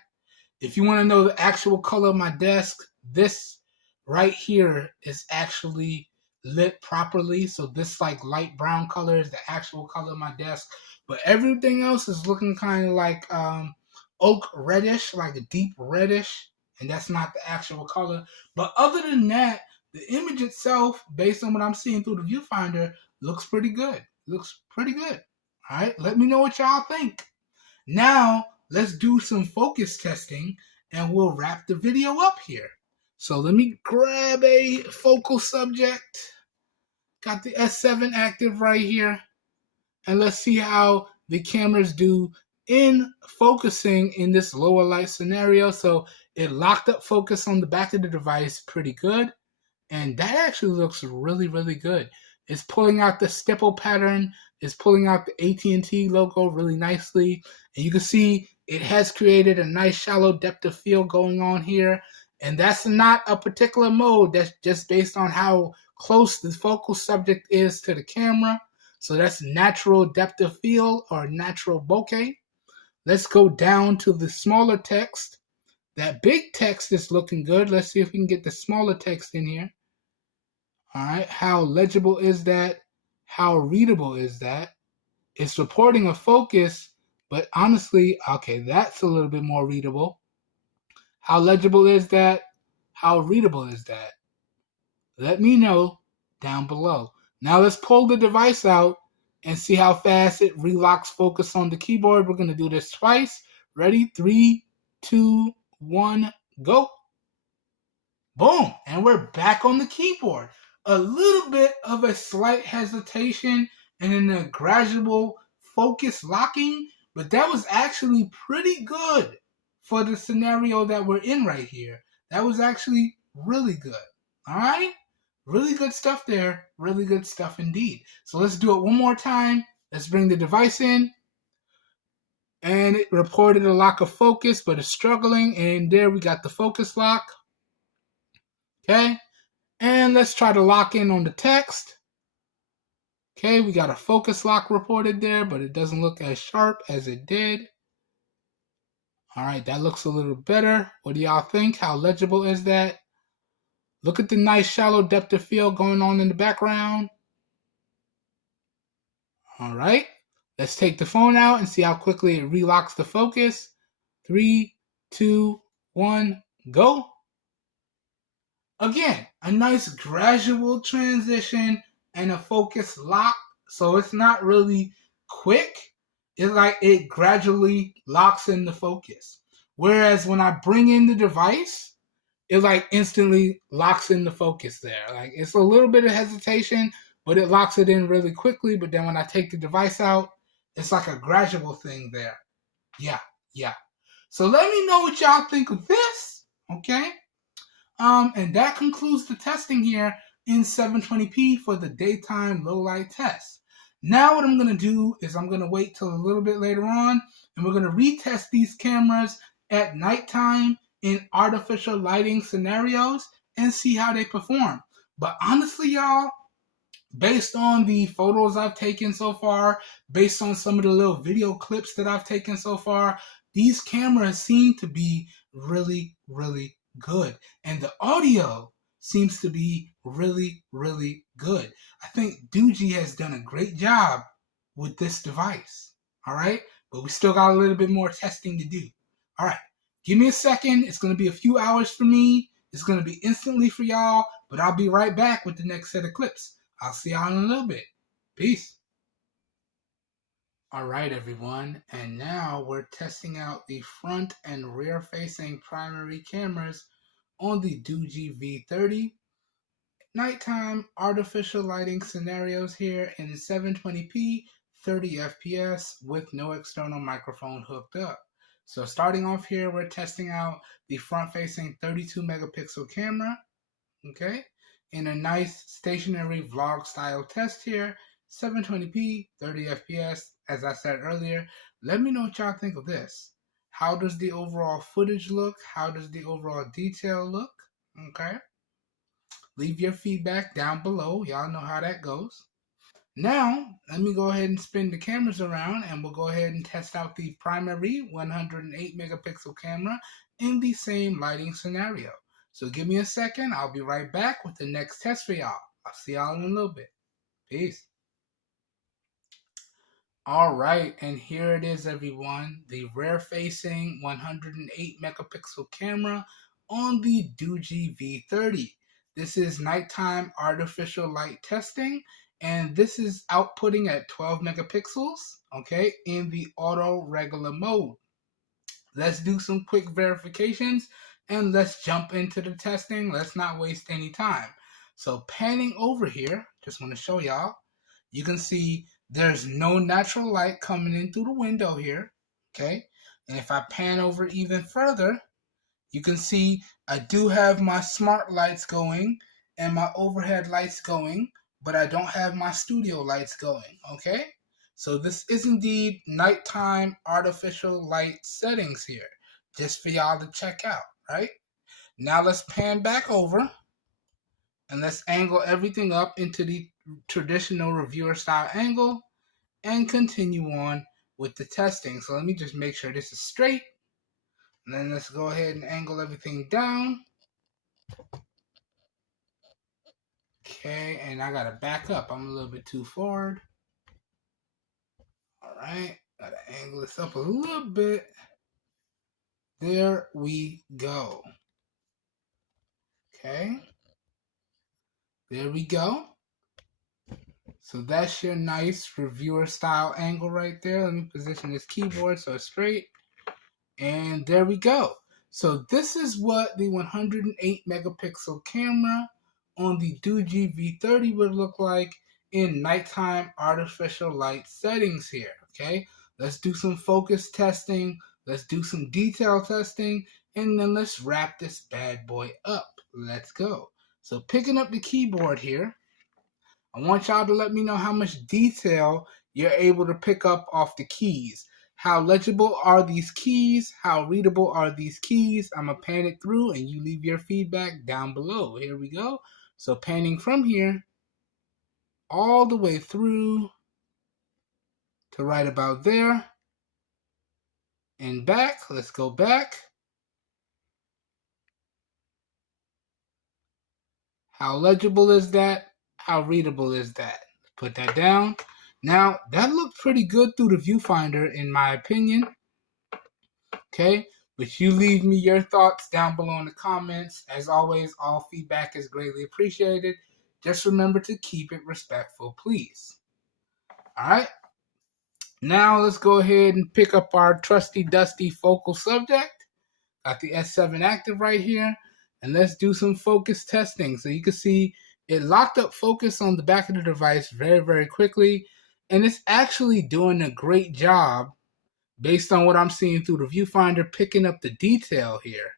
If you want to know the actual color of my desk, this right here is actually lit properly. So this like light brown color is the actual color of my desk. But everything else is looking kind of like oak reddish, like a deep reddish. And that's not the actual color. But other than that, the image itself, based on what I'm seeing through the viewfinder, looks pretty good. Looks pretty good. All right, let me know what y'all think. Now, let's do some focus testing and we'll wrap the video up here. So let me grab a focal subject. Got the S7 active right here. And let's see how the cameras do in focusing in this lower light scenario. So it locked up focus on the back of the device pretty good. And that actually looks really, really good. It's pulling out the stipple pattern. It's pulling out the AT&T logo really nicely. And you can see it has created a nice shallow depth of field going on here. And that's not a particular mode. That's just based on how close the focal subject is to the camera. So that's natural depth of field or natural bokeh. Let's go down to the smaller text. That big text is looking good. Let's see if we can get the smaller text in here. All right, how legible is that? How readable is that? It's reporting a focus, but honestly, okay, that's a little bit more readable. How legible is that? How readable is that? Let me know down below. Now let's pull the device out and see how fast it relocks focus on the keyboard. We're going to do this twice. Ready? 3, 2, 1, go. Boom, and we're back on the keyboard. A little bit of a slight hesitation and then a gradual focus locking, but that was actually pretty good for the scenario that we're in right here. That was actually really good. All right? Really good stuff there. Really good stuff indeed. So let's do it one more time. Let's bring the device in. And it reported a lock of focus, but it's struggling. And there we got the focus lock. Okay, and let's try to lock in on the text. Okay, we got a focus lock reported there, but it doesn't look as sharp as it did. All right, that looks a little better. What do y'all think? How legible is that? Look at the nice shallow depth of field going on in the background. All right, let's take the phone out and see how quickly it relocks the focus. 3, 2, 1, go. Again, a nice gradual transition and a focus lock. So it's not really quick. It's like it gradually locks in the focus. Whereas when I bring in the device, it like instantly locks in the focus there. Like it's a little bit of hesitation, but it locks it in really quickly. But then when I take the device out, it's like a gradual thing there. Yeah, yeah. So let me know what y'all think of this. Okay. And that concludes the testing here in 720p for the daytime low light test. Now what I'm going to do is I'm going to wait till a little bit later on, and we're going to retest these cameras at nighttime in artificial lighting scenarios and see how they perform. But honestly, y'all, based on the photos I've taken so far, based on some of the little video clips that I've taken so far, these cameras seem to be really, really good. And the audio seems to be really, really good. I think Doogee has done a great job with this device. All right? But we still got a little bit more testing to do. All right. Give me a second. It's going to be a few hours for me. It's going to be instantly for y'all, but I'll be right back with the next set of clips. I'll see y'all in a little bit. Peace. All right, everyone. And now we're testing out the front and rear facing primary cameras on the Doogee V30. Nighttime artificial lighting scenarios here in 720p, 30 FPS with no external microphone hooked up. So starting off here, we're testing out the front facing 32 megapixel camera. Okay, in a nice stationary vlog style test here, 720p, 30 FPS. As I said earlier, let me know what y'all think of this. How does the overall footage look? How does the overall detail look? Okay, leave your feedback down below. Y'all know how that goes. Now, let me go ahead and spin the cameras around and we'll go ahead and test out the primary 108 megapixel camera in the same lighting scenario. So give me a second. I'll be right back with the next test for y'all. I'll see y'all in a little bit. Peace. All right, and here it is, everyone. The rear-facing 108 megapixel camera on the Doogee V30. This is nighttime artificial light testing, and this is outputting at 12 megapixels, okay, in the auto regular mode. Let's do some quick verifications, and let's jump into the testing. Let's not waste any time. So panning over here, just want to show y'all, you can see there's no natural light coming in through the window here, okay? And if I pan over even further, you can see I do have my smart lights going and my overhead lights going, but I don't have my studio lights going, okay? So this is indeed nighttime artificial light settings here, just for y'all to check out, right? Now let's pan back over and let's angle everything up into the traditional reviewer style angle and continue on with the testing. So let me just make sure this is straight. And then let's go ahead and angle everything down. Okay, and I gotta back up. I'm a little bit too forward. All right, gotta angle this up a little bit. There we go. Okay, there we go. So that's your nice reviewer style angle right there. Let me position this keyboard so it's straight. And there we go. So this is what the 108 megapixel camera on the Doogee V30 would look like in nighttime artificial light settings here, okay? Let's do some focus testing, let's do some detail testing, and then let's wrap this bad boy up. Let's go. So picking up the keyboard here, I want y'all to let me know how much detail you're able to pick up off the keys. How legible are these keys? How readable are these keys? I'm going to pan it through and you leave your feedback down below. Here we go. So panning from here all the way through to right about there and back. Let's go back. How legible is that? How readable is that? Put that down. Now, that looked pretty good through the viewfinder in my opinion. Okay, But you leave me your thoughts down below in the comments. As always, all feedback is greatly appreciated. Just remember to keep it respectful, please. All right. Now let's go ahead and pick up our trusty dusty focal subject. Got the S7 active right here. And let's do some focus testing. So you can see it locked up focus on the back of the device very, very quickly. And it's actually doing a great job based on what I'm seeing through the viewfinder, picking up the detail here.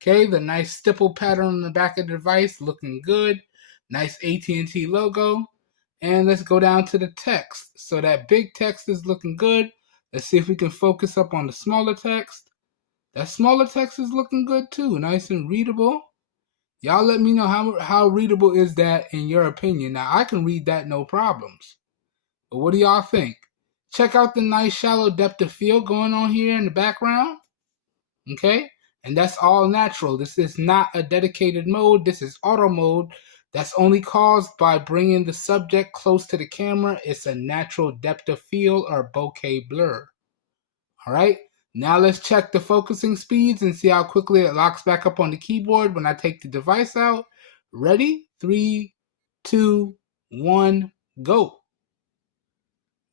Okay, the nice stipple pattern on the back of the device looking good. Nice AT&T logo. And let's go down to the text. So that big text is looking good. Let's see if we can focus up on the smaller text. That smaller text is looking good too. Nice and readable. Y'all let me know how readable is that in your opinion. Now, I can read that no problems. But what do y'all think? Check out the nice shallow depth of field going on here in the background. Okay? And that's all natural. This is not a dedicated mode. This is auto mode. That's only caused by bringing the subject close to the camera. It's a natural depth of field or bokeh blur. All right? Now let's check the focusing speeds and see how quickly it locks back up on the keyboard when I take the device out. Ready? 3, 2, 1, go.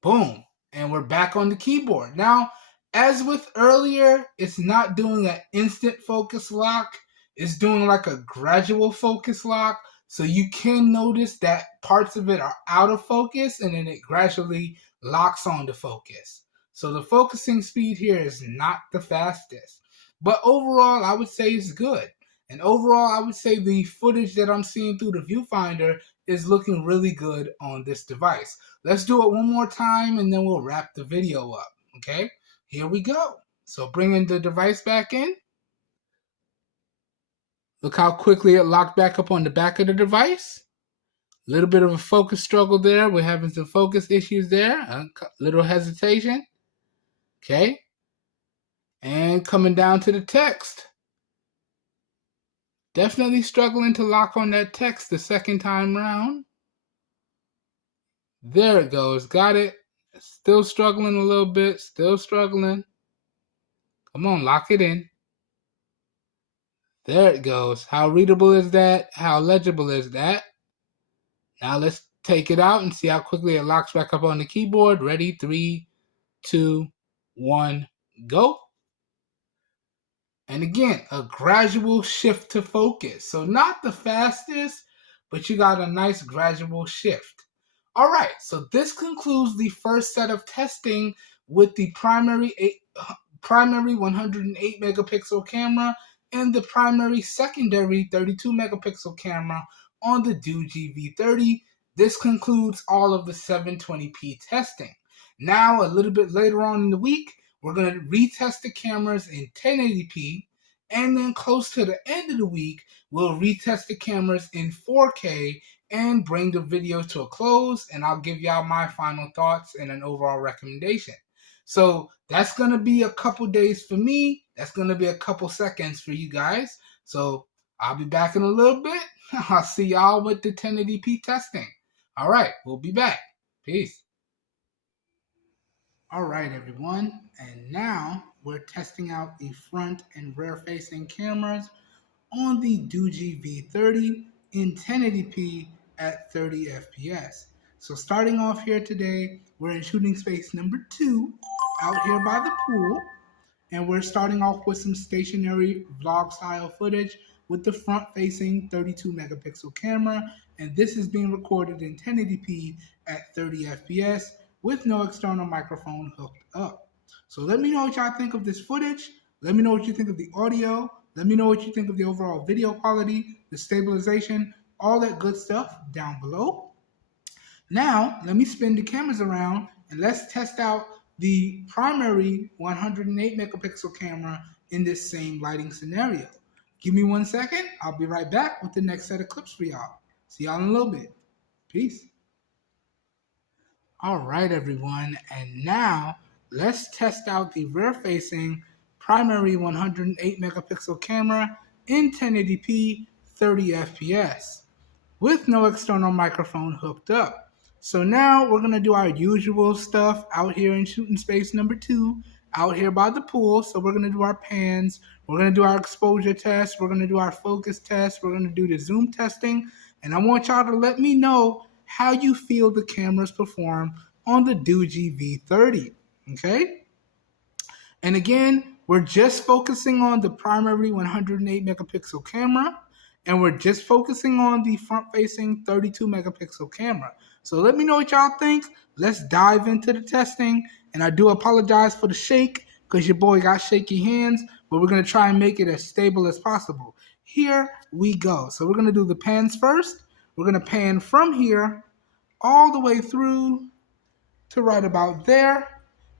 Boom. And we're back on the keyboard. Now, as with earlier, it's not doing an instant focus lock. It's doing like a gradual focus lock. So you can notice that parts of it are out of focus and then it gradually locks on to focus. So the focusing speed here is not the fastest. But overall, I would say it's good. And overall, I would say the footage that I'm seeing through the viewfinder is looking really good on this device. Let's do it one more time and then we'll wrap the video up. Okay, here we go. So bringing the device back in. Look how quickly it locked back up on the back of the device. A little bit of a focus struggle there. We're having some focus issues there. A little hesitation. Okay. And coming down to the text. Definitely struggling to lock on that text the second time around. There it goes. Got it. Still struggling a little bit. Still struggling. Come on, lock it in. There it goes. How readable is that? How legible is that? Now let's take it out and see how quickly it locks back up on the keyboard. Ready? 3, 2, 1, go. And again, a gradual shift to focus. So not the fastest, but you got a nice gradual shift. All right, so this concludes the first set of testing with the primary 108 megapixel camera and the primary secondary 32 megapixel camera on the Doogee V30. This concludes all of the 720p testing. Now, a little bit later on in the week, we're going to retest the cameras in 1080p, and then close to the end of the week, we'll retest the cameras in 4K and bring the video to a close, and I'll give y'all my final thoughts and an overall recommendation. So that's going to be a couple days for me. That's going to be a couple seconds for you guys. So I'll be back in a little bit. I'll see y'all with the 1080p testing. All right, we'll be back. Peace. All right, everyone. And now we're testing out the front and rear facing cameras on the Doogee V30 in 1080p at 30 FPS. So starting off here today, we're in shooting space number 2 out here by the pool. And we're starting off with some stationary vlog style footage with the front facing 32 megapixel camera. And this is being recorded in 1080p at 30 FPS with no external microphone hooked up. So let me know what y'all think of this footage. Let me know what you think of the audio. Let me know what you think of the overall video quality, the stabilization, all that good stuff down below. Now, let me spin the cameras around and let's test out the primary 108 megapixel camera in this same lighting scenario. Give me 1 second. I'll be right back with the next set of clips for y'all. See y'all in a little bit. Peace. All right, everyone. And now let's test out the rear-facing primary 108 megapixel camera in 1080p 30 FPS with no external microphone hooked up. So now we're going to do our usual stuff out here in shooting space number 2 out here by the pool. So we're going to do our pans. We're going to do our exposure test. We're going to do our focus test. We're going to do the zoom testing. And I want y'all to let me know how you feel the cameras perform on the Doogee V30. Okay? And again, we're just focusing on the primary 108 megapixel camera, and we're just focusing on the front-facing 32 megapixel camera. So let me know what y'all think. Let's dive into the testing. And I do apologize for the shake because your boy got shaky hands, but we're going to try and make it as stable as possible. Here we go. So we're going to do the pans first. We're going to pan from here all the way through to right about there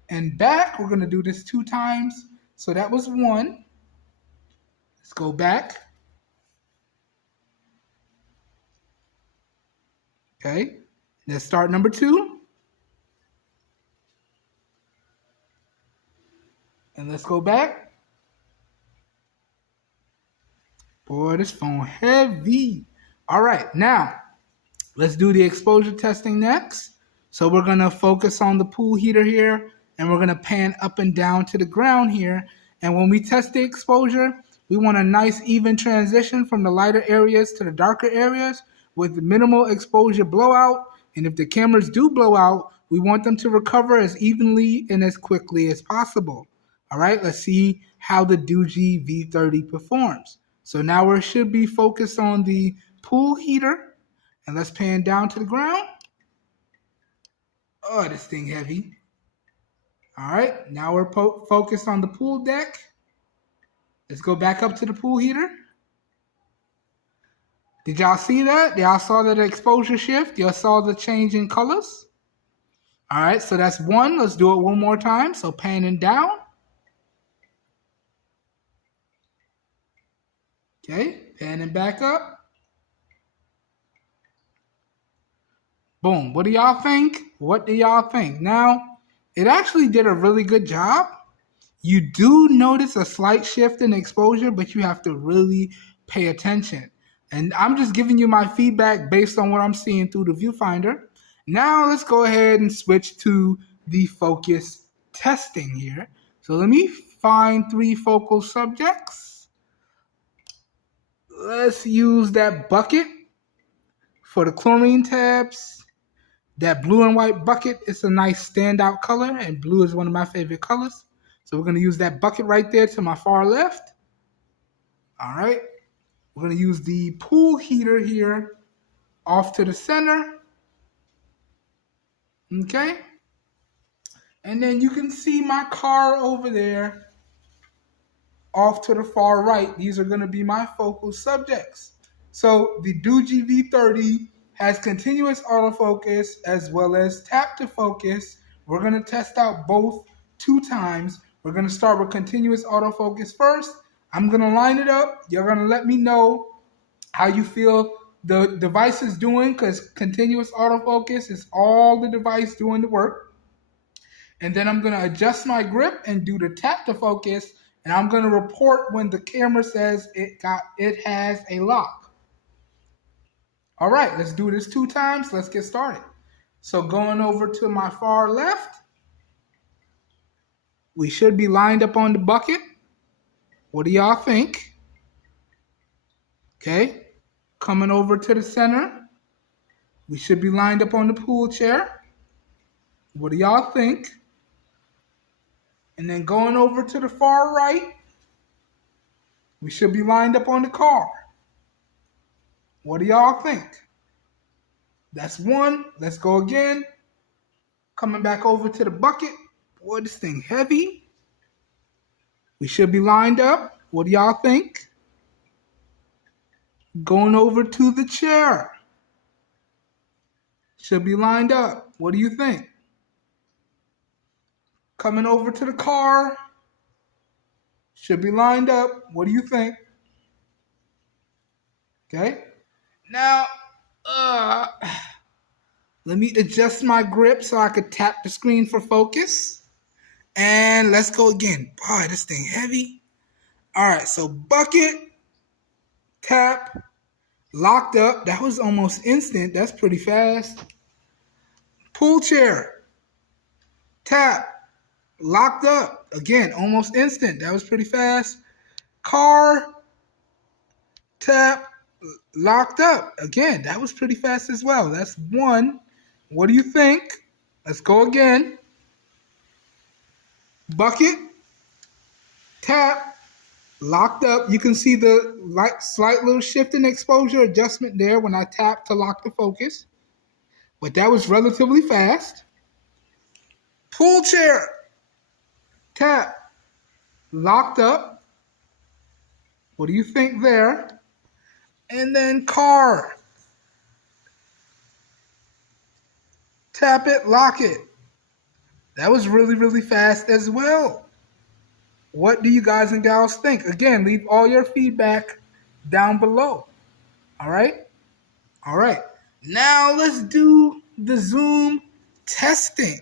and back. We're going to do this 2 times. So that was 1. Let's go back. Okay. Let's start number 2. And let's go back. Boy, this phone heavy. All right, now let's do the exposure testing next. So we're going to focus on the pool heater here, and we're going to pan up and down to the ground here. And when we test the exposure, we want a nice even transition from the lighter areas to the darker areas with minimal exposure blowout. And if the cameras do blow out, we want them to recover as evenly and as quickly as possible. All right, let's see how the Doogee V30 performs. So now we should be focused on the pool heater, and let's pan down to the ground. Oh, this thing heavy. All right, now we're focused on the pool deck. Let's go back up to the pool heater. Did y'all see that? Y'all saw that exposure shift? Y'all saw the change in colors? All right, so that's 1. Let's do it one more time. So panning down. Okay, panning back up. Boom. What do y'all think? What do y'all think? Now, it actually did a really good job. You do notice a slight shift in exposure, but you have to really pay attention. And I'm just giving you my feedback based on what I'm seeing through the viewfinder. Now let's go ahead and switch to the focus testing here. So let me find 3 focal subjects. Let's use that bucket for the chlorine tabs. That blue and white bucket is a nice standout color, and blue is one of my favorite colors. So we're going to use that bucket right there to my far left. All right. We're going to use the pool heater here off to the center. Okay. And then you can see my car over there off to the far right. These are going to be my focal subjects. So the Doogee V30 has continuous autofocus as well as tap to focus. We're going to test out both 2 times. We're going to start with continuous autofocus first. I'm going to line it up. You're going to let me know how you feel the device is doing, because continuous autofocus is all the device doing the work. And then I'm going to adjust my grip and do the tap to focus, and I'm going to report when the camera says it has a lock. All right, let's do this 2 times. Let's get started. So going over to my far left, we should be lined up on the bucket. What do y'all think? Okay, coming over to the center, we should be lined up on the pool chair. What do y'all think? And then going over to the far right, we should be lined up on the car. What do y'all think? That's 1. Let's go again. Coming back over to the bucket. Boy, this thing heavy. We should be lined up. What do y'all think? Going over to the chair. Should be lined up. What do you think? Coming over to the car. Should be lined up. What do you think? Okay. Now, let me adjust my grip so I could tap the screen for focus. And let's go again. Boy, this thing heavy. All right, so bucket, tap, locked up. That was almost instant. That's pretty fast. Pool chair, tap, locked up. Again, almost instant. That was pretty fast. Car, tap, locked up. Again, that was pretty fast as well. That's one. What do you think? Let's go again. Bucket, tap, locked up. You can see the slight little shift in exposure adjustment there when I tap to lock the focus. But that was relatively fast. Pool chair, tap, locked up. What do you think there? And then car, tap it, lock it. That was really, really fast as well. What do you guys and gals think? Again, leave all your feedback down below. All right? All right. Now let's do the zoom testing.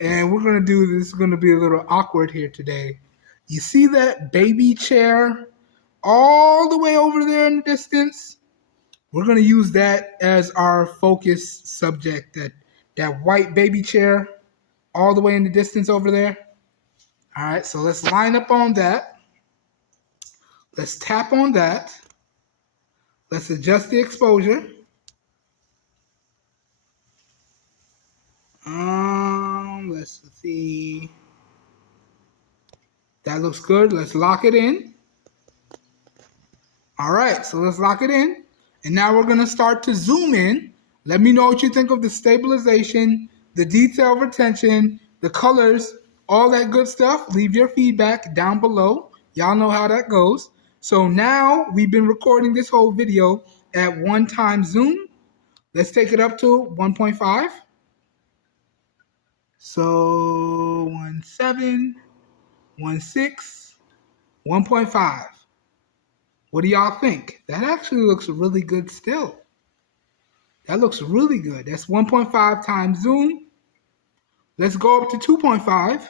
And we're going to do this. It's going to be a little awkward here today. You see that baby chair all the way over there in the distance? We're going to use that as our focus subject, that white baby chair all the way in the distance over there. All right, so let's line up on that. Let's tap on that. Let's adjust the exposure. Let's see. That looks good. Let's lock it in. All right, so let's lock it in. And now we're going to start to zoom in. Let me know what you think of the stabilization, the detail retention, the colors, all that good stuff. Leave your feedback down below. Y'all know how that goes. So now we've been recording this whole video at 1 times zoom. Let's take it up to 1.5. So 1.7, 1.6, 1.5. What do y'all think? That actually looks really good still. That looks really good. That's 1.5 times zoom. Let's go up to 2.5.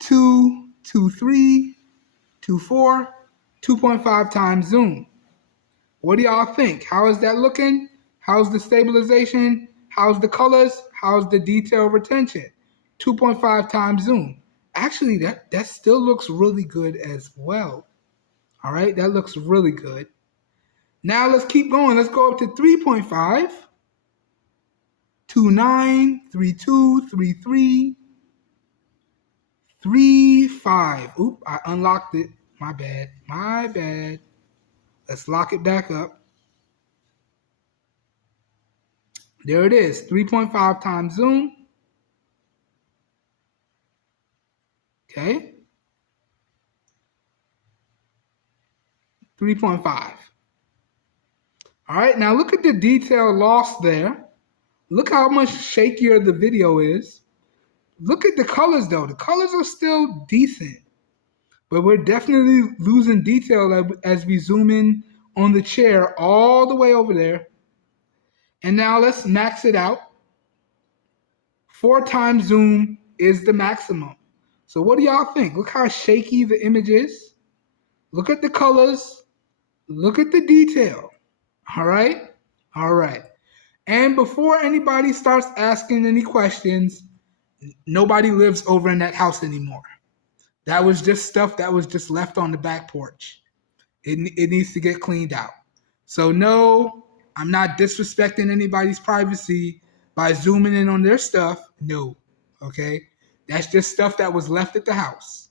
2, 2.3, 2.4, 2.5 times zoom. What do y'all think? How is that looking? How's the stabilization? How's the colors? How's the detail retention? 2.5 times zoom. Actually, that still looks really good as well. All right, that looks really good. Now let's keep going. Let's go up to 3.5, 2.9, 3.2, 3.3, 3.5. Oop, I unlocked it. My bad. My bad. Let's lock it back up. There it is, 3.5 times zoom. Okay. 3.5. All right, now look at the detail lost there. Look how much shakier the video is. Look at the colors though. The colors are still decent, but we're definitely losing detail as we zoom in on the chair all the way over there. And now let's max it out. 4 times zoom is the maximum. So what do y'all think? Look how shaky the image is. Look at the colors. Look at the detail. All right? All right. And before anybody starts asking any questions, nobody lives over in that house anymore. That was just stuff that was just left on the back porch. It needs to get cleaned out. So no, I'm not disrespecting anybody's privacy by zooming in on their stuff. No, okay? That's just stuff that was left at the house.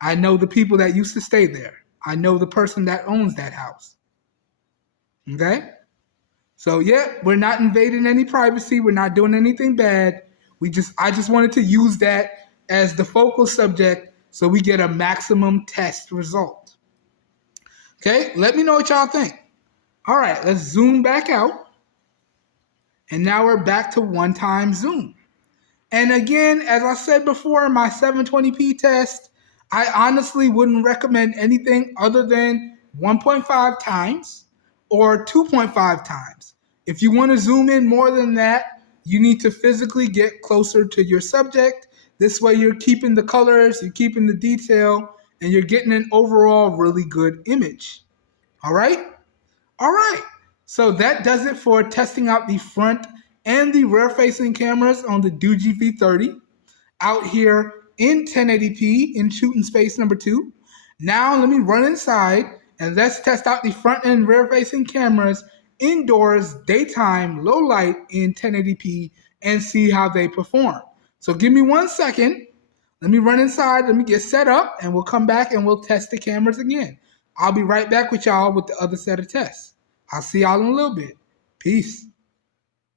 I know the people that used to stay there. I know the person that owns that house. Okay? So yeah, we're not invading any privacy. We're not doing anything bad. I just wanted to use that as the focal subject so we get a maximum test result. Okay, let me know what y'all think. All right, let's zoom back out. And now we're back to 1 time zoom. And again, as I said before in my 720p test, I honestly wouldn't recommend anything other than 1.5 times or 2.5 times. If you want to zoom in more than that, you need to physically get closer to your subject. This way you're keeping the colors, you're keeping the detail, and you're getting an overall really good image. All right? All right. So that does it for testing out the front and the rear-facing cameras on the Doogee V30 out here in 1080p in shooting space number 2. Now let me run inside and let's test out the front and rear facing cameras indoors, daytime, low light in 1080p and see how they perform. So give me 1 second. Let me run inside, let me get set up, and we'll come back and we'll test the cameras again. I'll be right back with y'all with the other set of tests. I'll see y'all in a little bit. Peace.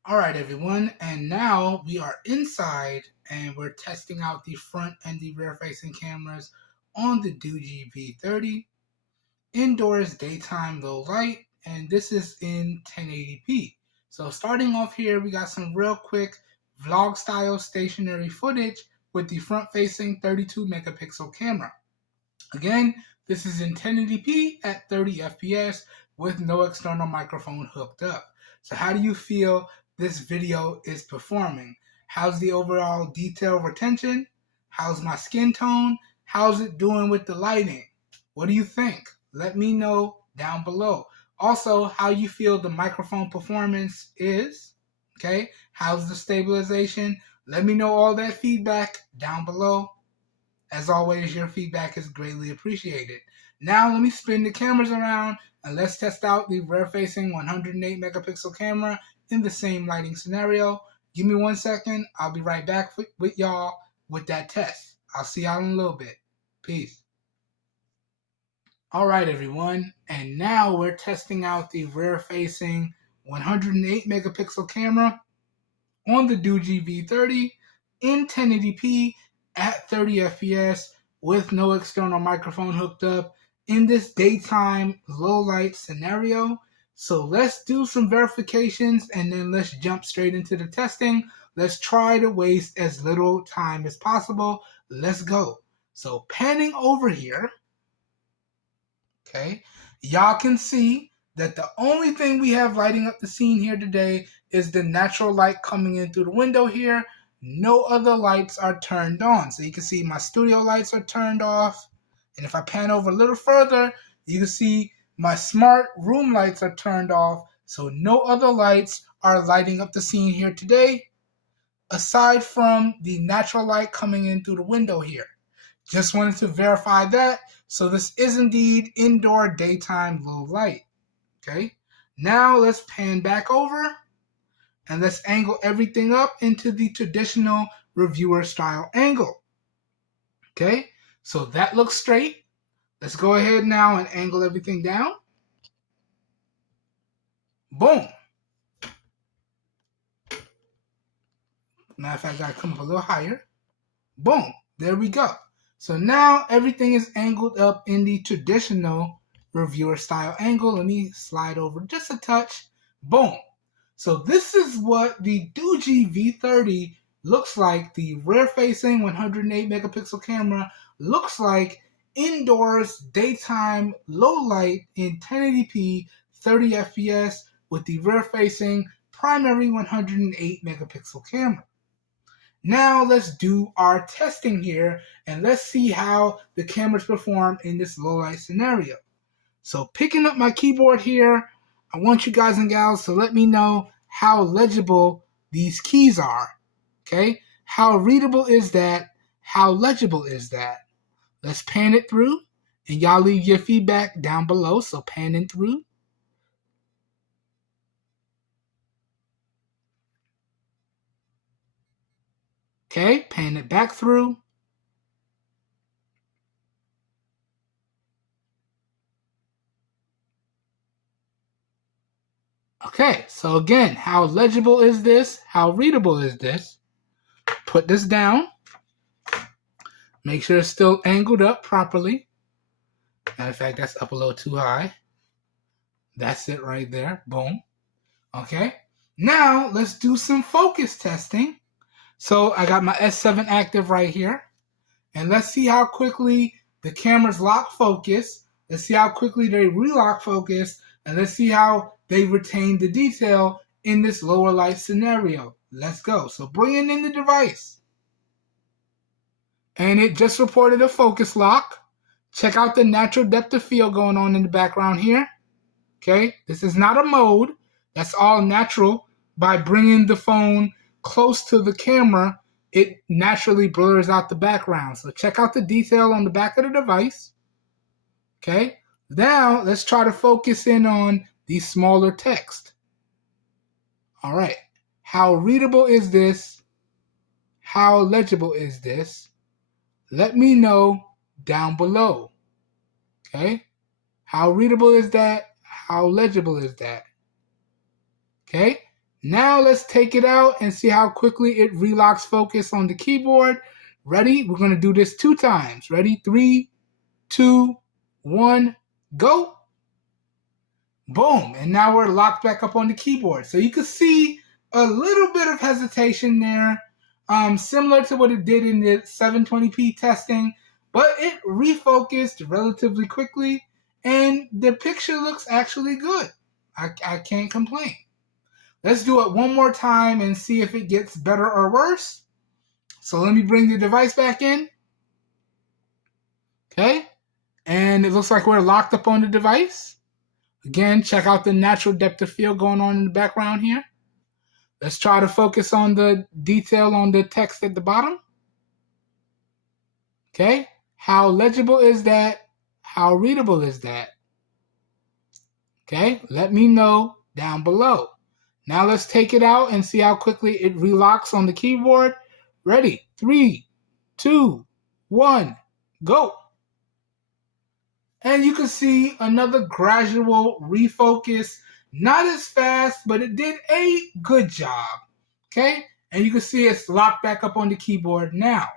All right, everyone, and now we are inside and we're testing out the front and the rear facing cameras on the Doogee V30. Indoors, daytime, low light, and this is in 1080p. So starting off here, we got some real quick vlog style stationary footage with the front facing 32 megapixel camera. Again, this is in 1080p at 30 FPS with no external microphone hooked up. So how do you feel this video is performing? How's the overall detail retention? How's my skin tone? How's it doing with the lighting? What do you think? Let me know down below. Also, how you feel the microphone performance is. Okay? How's the stabilization? Let me know all that feedback down below. As always, your feedback is greatly appreciated. Now let me spin the cameras around and let's test out the rear-facing 108 megapixel camera in the same lighting scenario. Give me 1 second. I'll be right back with y'all with that test. I'll see y'all in a little bit. Peace. All right, everyone. And now we're testing out the rear-facing 108 megapixel camera on the Doogee V30 in 1080p at 30 FPS with no external microphone hooked up in this daytime low light scenario. So let's do some verifications and then let's jump straight into the testing. Let's try to waste as little time as possible. Let's go. So panning over here, okay, y'all can see that the only thing we have lighting up the scene here today is the natural light coming in through the window here. No other lights are turned on. So you can see my studio lights are turned off. And if I pan over a little further, you can see my smart room lights are turned off. So no other lights are lighting up the scene here today, aside from the natural light coming in through the window here. Just wanted to verify that. So this is indeed indoor daytime low light. Okay. Now let's pan back over. And let's angle everything up into the traditional reviewer style angle. Okay, so that looks straight. Let's go ahead now and angle everything down. Boom. Matter of fact, I gotta come up a little higher. Boom. There we go. So now everything is angled up in the traditional reviewer style angle. Let me slide over just a touch. Boom. So this is what the Doogee V30 looks like. The rear-facing 108 megapixel camera looks like indoors, daytime, low light in 1080p, 30 FPS with the rear-facing primary 108 megapixel camera. Now let's do our testing here and let's see how the cameras perform in this low light scenario. So picking up my keyboard here, I want you guys and gals to let me know how legible these keys are. Okay? How readable is that? How legible is that? Let's pan it through, and y'all leave your feedback down below. So panning through. Okay, pan it back through. Okay, so again, how legible is this? How readable is this? Put this down. Make sure it's still angled up properly. Matter of fact, that's up a little too high. That's it right there. Boom. Okay. Now, let's do some focus testing. So I got my S7 active right here. And let's see how quickly the cameras lock focus. Let's see how quickly they relock focus. And let's see how they retain the detail in this lower light scenario. Let's go. So bringing in the device. And it just reported a focus lock. Check out the natural depth of field going on in the background here. Okay, this is not a mode. That's all natural by bringing the phone close to the camera, it naturally blurs out the background. So check out the detail on the back of the device. Okay, now let's try to focus in on the smaller text. All right, how readable is this? How legible is this? Let me know down below. Okay, how readable is that? How legible is that? Okay, now let's take it out and see how quickly it relocks focus on the keyboard. Ready? We're going to do this 2 times. Ready? 3, 2, 1, go. Boom. And now we're locked back up on the keyboard. So you can see a little bit of hesitation there, similar to what it did in the 720p testing, but it refocused relatively quickly, and the picture looks actually good. I can't complain. Let's do it one more time and see if it gets better or worse. So let me bring the device back in. Okay. And it looks like we're locked up on the device. Again, check out the natural depth of field going on in the background here. Let's try to focus on the detail on the text at the bottom. Okay. How legible is that? How readable is that? Okay. Let me know down below. Now let's take it out and see how quickly it relocks on the keyboard. Ready? 3, 2, 1, go. And you can see another gradual refocus. Not as fast, but it did a good job. Okay? And you can see it's locked back up on the keyboard now.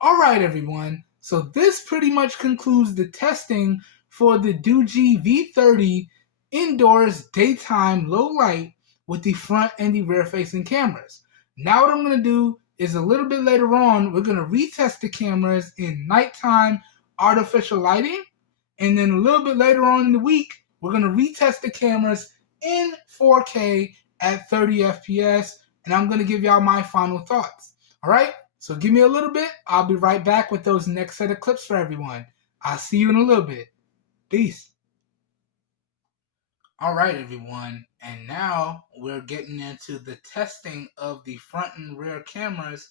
All right, everyone. So this pretty much concludes the testing for the Doogee V30 indoors daytime low light with the front and the rear facing cameras. Now what I'm going to do is a little bit later on, we're going to retest the cameras in nighttime artificial lighting. And then a little bit later on in the week, we're going to retest the cameras in 4K at 30 FPS. And I'm going to give y'all my final thoughts. All right? So give me a little bit. I'll be right back with those next set of clips for everyone. I'll see you in a little bit. Peace. All right, everyone. And now we're getting into the testing of the front and rear cameras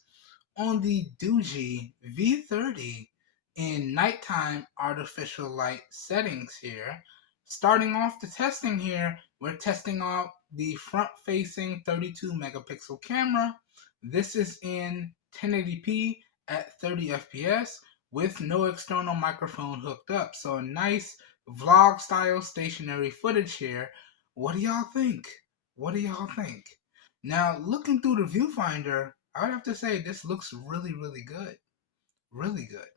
on the Doogee V30 in nighttime artificial light settings here. Starting off the testing here, we're testing out the front-facing 32 megapixel camera. This is in 1080p at 30 FPS with no external microphone hooked up. So a nice vlog style stationary footage here. What do y'all think? What do y'all think? Now, looking through the viewfinder, I would have to say this looks really, really good. Really good.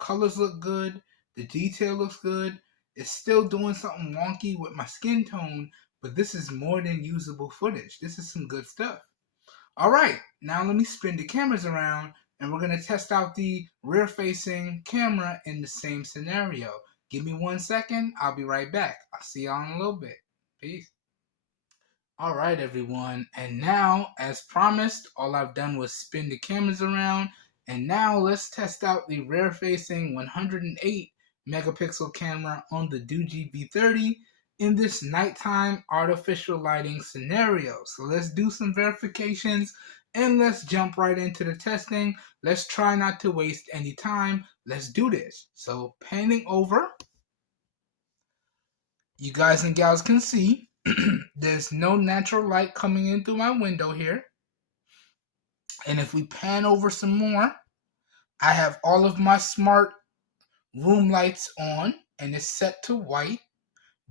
Colors look good. The detail looks good. It's still doing something wonky with my skin tone, but this is more than usable footage. This is some good stuff. All right, now let me spin the cameras around, and we're going to test out the rear-facing camera in the same scenario. Give me 1 second. I'll be right back. I'll see y'all in a little bit. Peace. All right, everyone. And now, as promised, all I've done was spin the cameras around. And now let's test out the rear-facing 108 megapixel camera on the Doogee V30 in this nighttime artificial lighting scenario. So let's do some verifications and let's jump right into the testing. Let's try not to waste any time. Let's do this. So panning over, you guys and gals can see there's no natural light coming in through my window here. And if we pan over some more, I have all of my smart room lights on and it's set to white,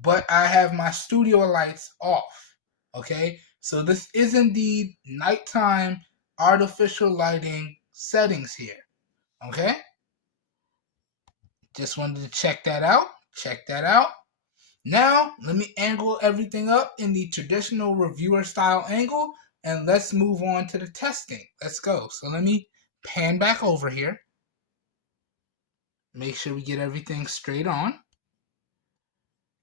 but I have my studio lights off. Okay, so this is indeed nighttime artificial lighting settings here. Okay, just wanted to check that out. Check that out. Now, let me angle everything up in the traditional reviewer style angle, and let's move on to the testing. Let's go. So let me pan back over here. Make sure we get everything straight on.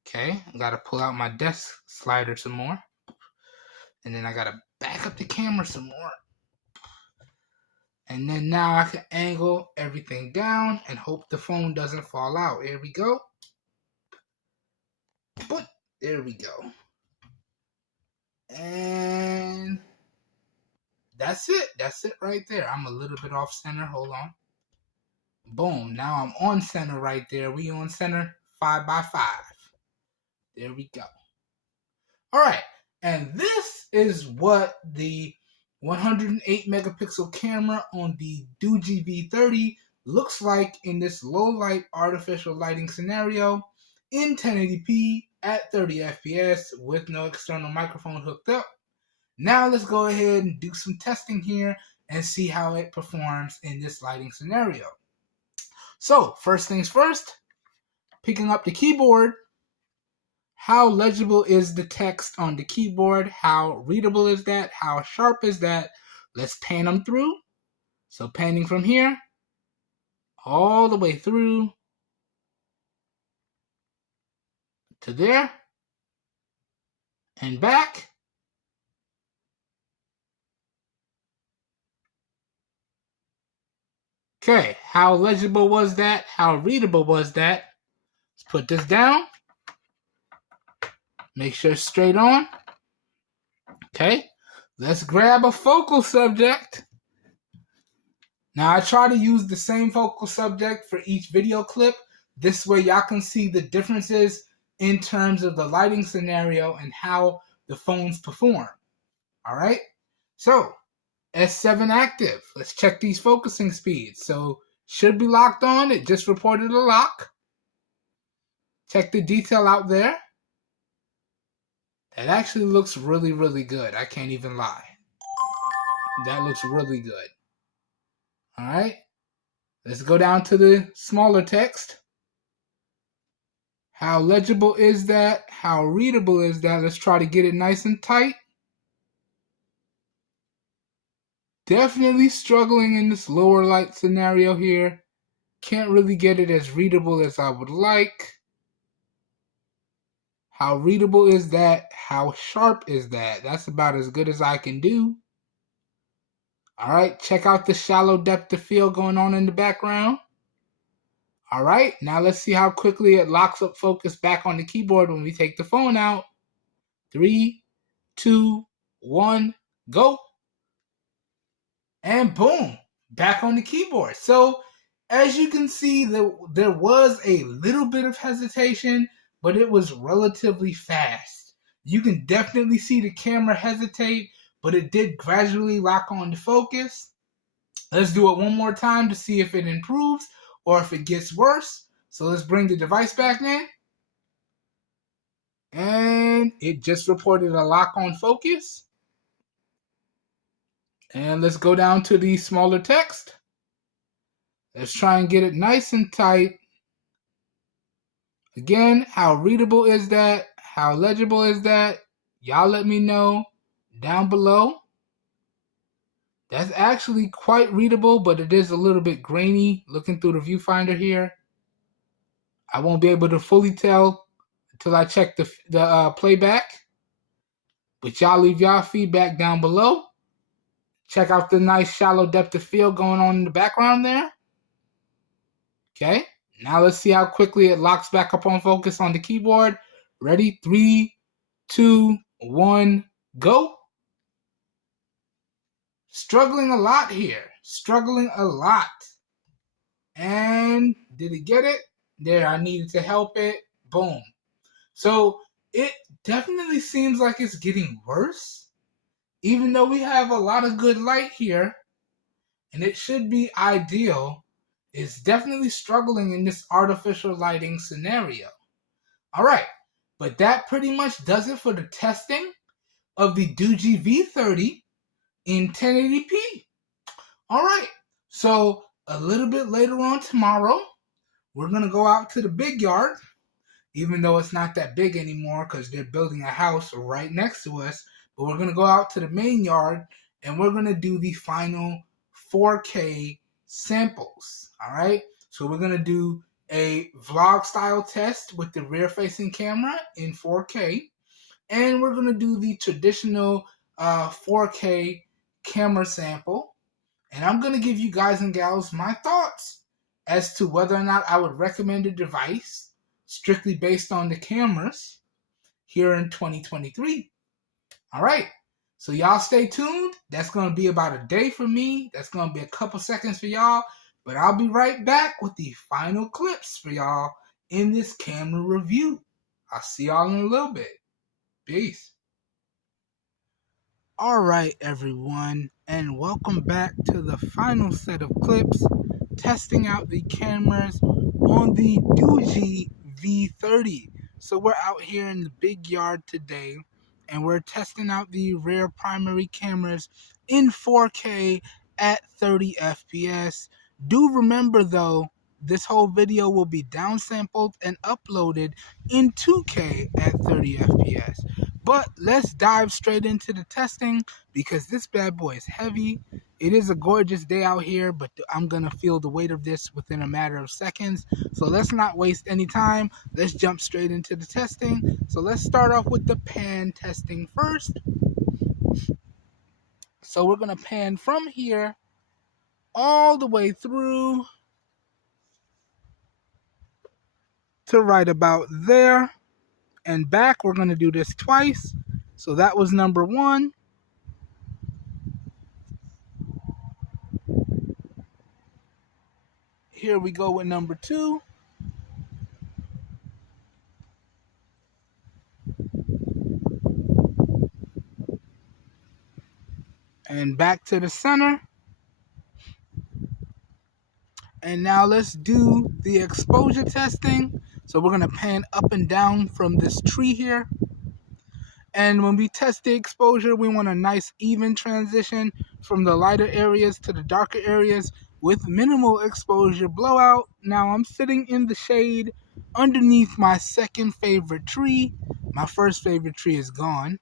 Okay, I gotta pull out my desk slider some more. And then I gotta back up the camera some more. And then now I can angle everything down and hope the phone doesn't fall out. Here we go. But there we go. And that's it. That's it right there. I'm a little bit off center. Hold on. Boom. Now I'm on center right there. We on center 5x5. There we go. All right. And this is what the 108 megapixel camera on the Doogee V30 looks like in this low light artificial lighting scenario in 1080p at 30 FPS with no external microphone hooked up. Now let's go ahead and do some testing here and see how it performs in this lighting scenario. So first things first, picking up the keyboard. How legible is the text on the keyboard? How readable is that? How sharp is that? Let's pan them through. So panning from here all the way through to there and back. Okay, how legible was that? How readable was that? Let's put this down. Make sure it's straight on. Okay, let's grab a focal subject. Now I try to use the same focal subject for each video clip. This way y'all can see the differences in terms of the lighting scenario and how the phones perform. All right, so S7 active. Let's check these focusing speeds. So should be locked on. It just reported a lock. Check the detail out there. That actually looks really, really good. I can't even lie. That looks really good. All right. Let's go down to the smaller text. How legible is that? How readable is that? Let's try to get it nice and tight. Definitely struggling in this lower light scenario here. Can't really get it as readable as I would like. How readable is that? How sharp is that? That's about as good as I can do. All right, check out the shallow depth of field going on in the background. All right, now let's see how quickly it locks up focus back on the keyboard when we take the phone out. 3, 2, 1, go. And boom, back on the keyboard. So as you can see, there was a little bit of hesitation, but it was relatively fast. You can definitely see the camera hesitate, but it did gradually lock on to focus. Let's do it one more time to see if it improves or if it gets worse. So let's bring the device back in. And it just reported a lock on focus. And let's go down to the smaller text. Let's try and get it nice and tight. Again, how readable is that? How legible is that? Y'all let me know down below. That's actually quite readable, but it is a little bit grainy looking through the viewfinder here. I won't be able to fully tell until I check the playback. But y'all leave y'all feedback down below. Check out the nice shallow depth of field going on in the background there. Okay, now let's see how quickly it locks back up on focus on the keyboard. Ready? 3, 2, 1, go. Struggling a lot here. Struggling a lot. And did it get it? There, I needed to help it. Boom. So it definitely seems like it's getting worse. Even though we have a lot of good light here, and it should be ideal, it's definitely struggling in this artificial lighting scenario. All right, but that pretty much does it for the testing of the Doogee V30 in 1080p. All right, so a little bit later on tomorrow, we're going to go out to the big yard, even though it's not that big anymore because they're building a house right next to us. But we're going to go out to the main yard and we're going to do the final 4K samples. All right, so we're going to do a vlog style test with the rear facing camera in 4K. And we're going to do the traditional 4K camera sample. And I'm going to give you guys and gals my thoughts as to whether or not I would recommend a device strictly based on the cameras here in 2023. All right. So y'all stay tuned. That's going to be about a day for me. That's going to be a couple seconds for y'all. But I'll be right back with the final clips for y'all in this camera review. I'll see y'all in a little bit. Peace. All right, everyone, and welcome back to the final set of clips testing out the cameras on the Doogee V30. So we're out here in the big yard today, and we're testing out the rear primary cameras in 4K at 30 FPS. Do remember, though, this whole video will be downsampled and uploaded in 2K at 30 FPS. But let's dive straight into the testing because this bad boy is heavy. It is a gorgeous day out here, but I'm going to feel the weight of this within a matter of seconds. So let's not waste any time. Let's jump straight into the testing. So let's start off with the pan testing first. So we're going to pan from here all the way through to right about there and back. We're going to do this twice. So that was number one. Here we go with number two. And back to the center. And now let's do the exposure testing. So we're going to pan up and down from this tree here. And when we test the exposure, we want a nice even transition from the lighter areas to the darker areas with minimal exposure blowout. Now I'm sitting in the shade underneath my second favorite tree. My first favorite tree is gone.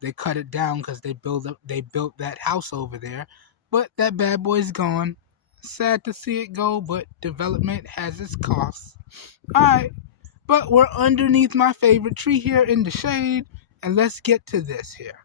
They cut it down because they built that house over there. But that bad boy's gone. Sad to see it go, but development has its costs. Alright, but we're underneath my favorite tree here in the shade, and let's get to this here.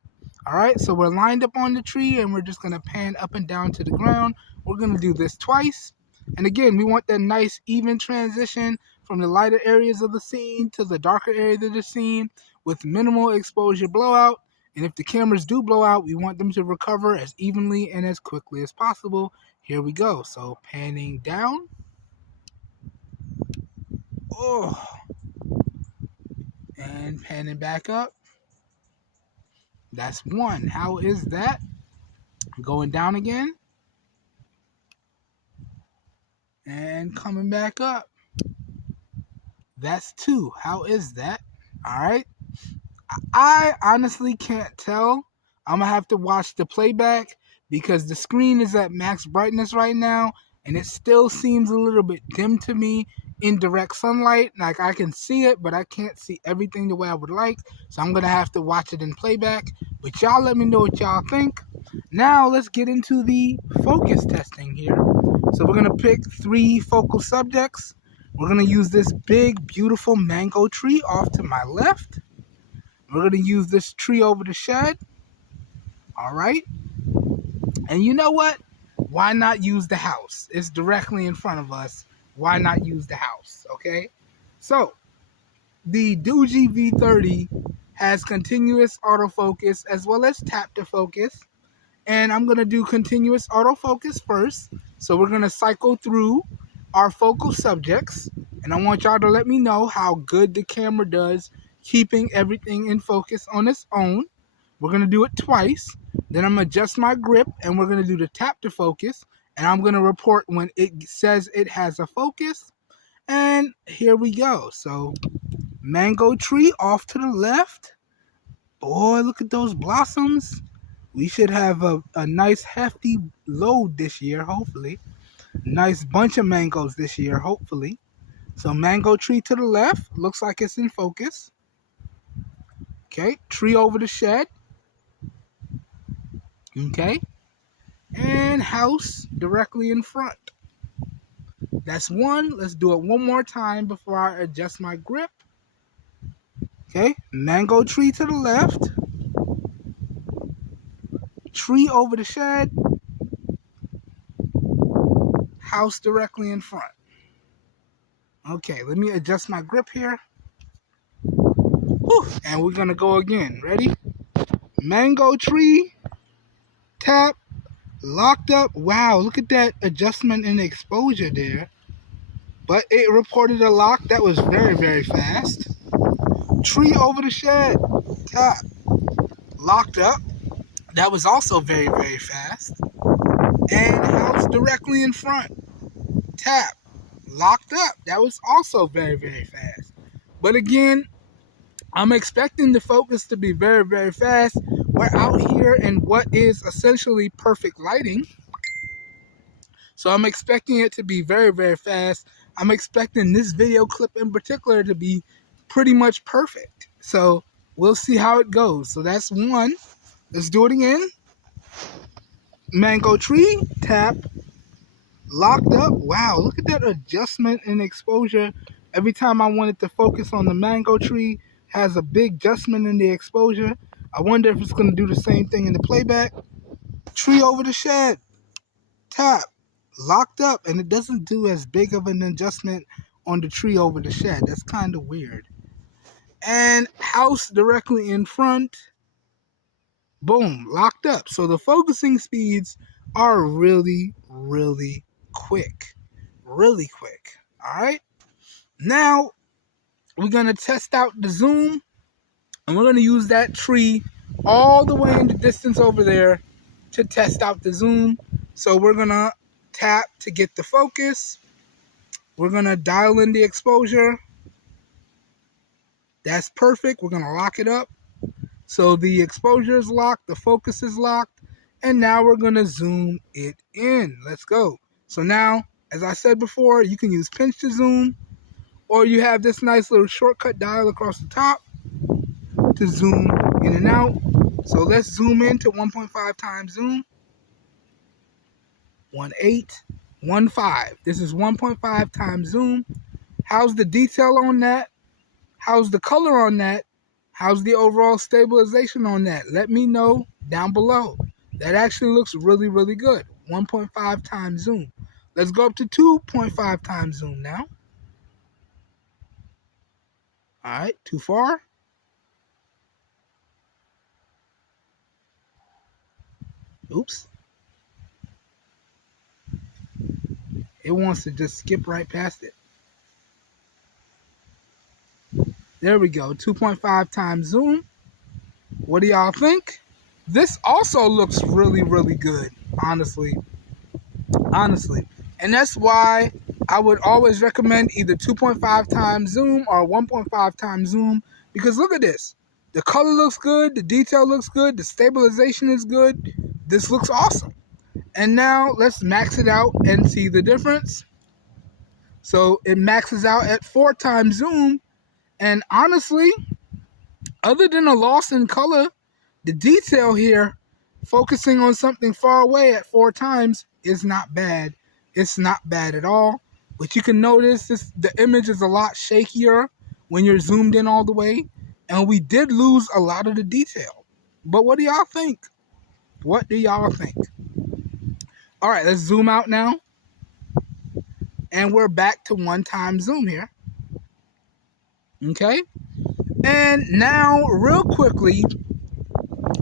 Alright, so we're lined up on the tree, and we're just going to pan up and down to the ground. We're going to do this twice. And again, we want that nice even transition from the lighter areas of the scene to the darker areas of the scene with minimal exposure blowout. And if the cameras do blow out, we want them to recover as evenly and as quickly as possible. Here we go. So panning down. Oh. And panning back up. That's one. How is that? Going down again. And coming back up. That's two. How is that? All right. I honestly can't tell. I'm going to have to watch the playback because the screen is at max brightness right now and it still seems a little bit dim to me in direct sunlight. Like I can see it, but I can't see everything the way I would like. So I'm going to have to watch it in playback. But y'all let me know what y'all think. Now let's get into the focus testing here. So we're going to pick 3 focal subjects. We're going to use this big, beautiful mango tree off to my left. We're going to use this tree over the shed. All right. And you know what? Why not use the house? It's directly in front of us. Why not use the house? Okay. So the Doogee V30 has continuous autofocus as well as tap to focus. And I'm going to do continuous autofocus first. So we're going to cycle through our focal subjects. And I want y'all to let me know how good the camera does keeping everything in focus on its own. We're going to do it twice. Then I'm going to adjust my grip and we're going to do the tap to focus. And I'm going to report when it says it has a focus. And here we go. So mango tree off to the left. Boy, look at those blossoms. We should have a nice hefty load this year, hopefully. Nice bunch of mangoes this year, hopefully. So mango tree to the left. Looks like it's in focus. Okay, tree over the shed. Okay. And house directly in front. That's one. Let's do it one more time before I adjust my grip. Okay, mango tree to the left. Tree over the shed. House directly in front. Okay, let me adjust my grip here. Whew, and we're going to go again. Ready? mango tree, tap, locked up. Wow, look at that adjustment in exposure there. But it reported a lock that was very, very fast. Tree over the shed, tap, locked up. That was also very, very fast. And house directly in front, tap, locked up. That was also very, very fast. But again, I'm expecting the focus to be very, very fast. We're out here in what is essentially perfect lighting. So I'm expecting it to be very, very fast. I'm expecting this video clip in particular to be pretty much perfect. So we'll see how it goes. So that's one. Let's do it again. Mango tree, tap, locked up. Wow, look at that adjustment in exposure. Every time I wanted to focus on the mango tree, has a big adjustment in the exposure. I wonder if it's going to do the same thing in the playback. Tree over the shed, tap, locked up, and it doesn't do as big of an adjustment on the tree over the shed. That's kind of weird. And house directly in front, boom, locked up. So the focusing speeds are really, really quick. Really quick. All right. Now we're going to test out the zoom, and we're going to use that tree all the way in the distance over there to test out the zoom. So we're going to tap to get the focus. We're going to dial in the exposure. That's perfect. We're going to lock it up. So the exposure is locked, the focus is locked, and now we're going to zoom it in. Let's go. So now, as I said before, you can use pinch to zoom, or you have this nice little shortcut dial across the top to zoom in and out. So let's zoom in to 1.5 times zoom. 1815. This is 1.5 times zoom. How's the detail on that? How's the color on that? How's the overall stabilization on that? Let me know down below. That actually looks really, really good. 1.5 times zoom. Let's go up to 2.5 times zoom now. All right, too far. Oops. It wants to just skip right past it. There we go, 2.5 times zoom. What do y'all think? This also looks really, really good, honestly. And that's why I would always recommend either 2.5 times zoom or 1.5 times zoom, because look at this. The color looks good, the detail looks good, the stabilization is good. This looks awesome. And now let's max it out and see the difference. So it maxes out at 4 times zoom. And honestly, other than a loss in color, the detail here, focusing on something far away at 4 times, is not bad. It's not bad at all. But you can notice the image is a lot shakier when you're zoomed in all the way. And we did lose a lot of the detail. But what do y'all think? What do y'all think? All right, let's zoom out now. And we're back to 1 time zoom here. Okay, and now real quickly,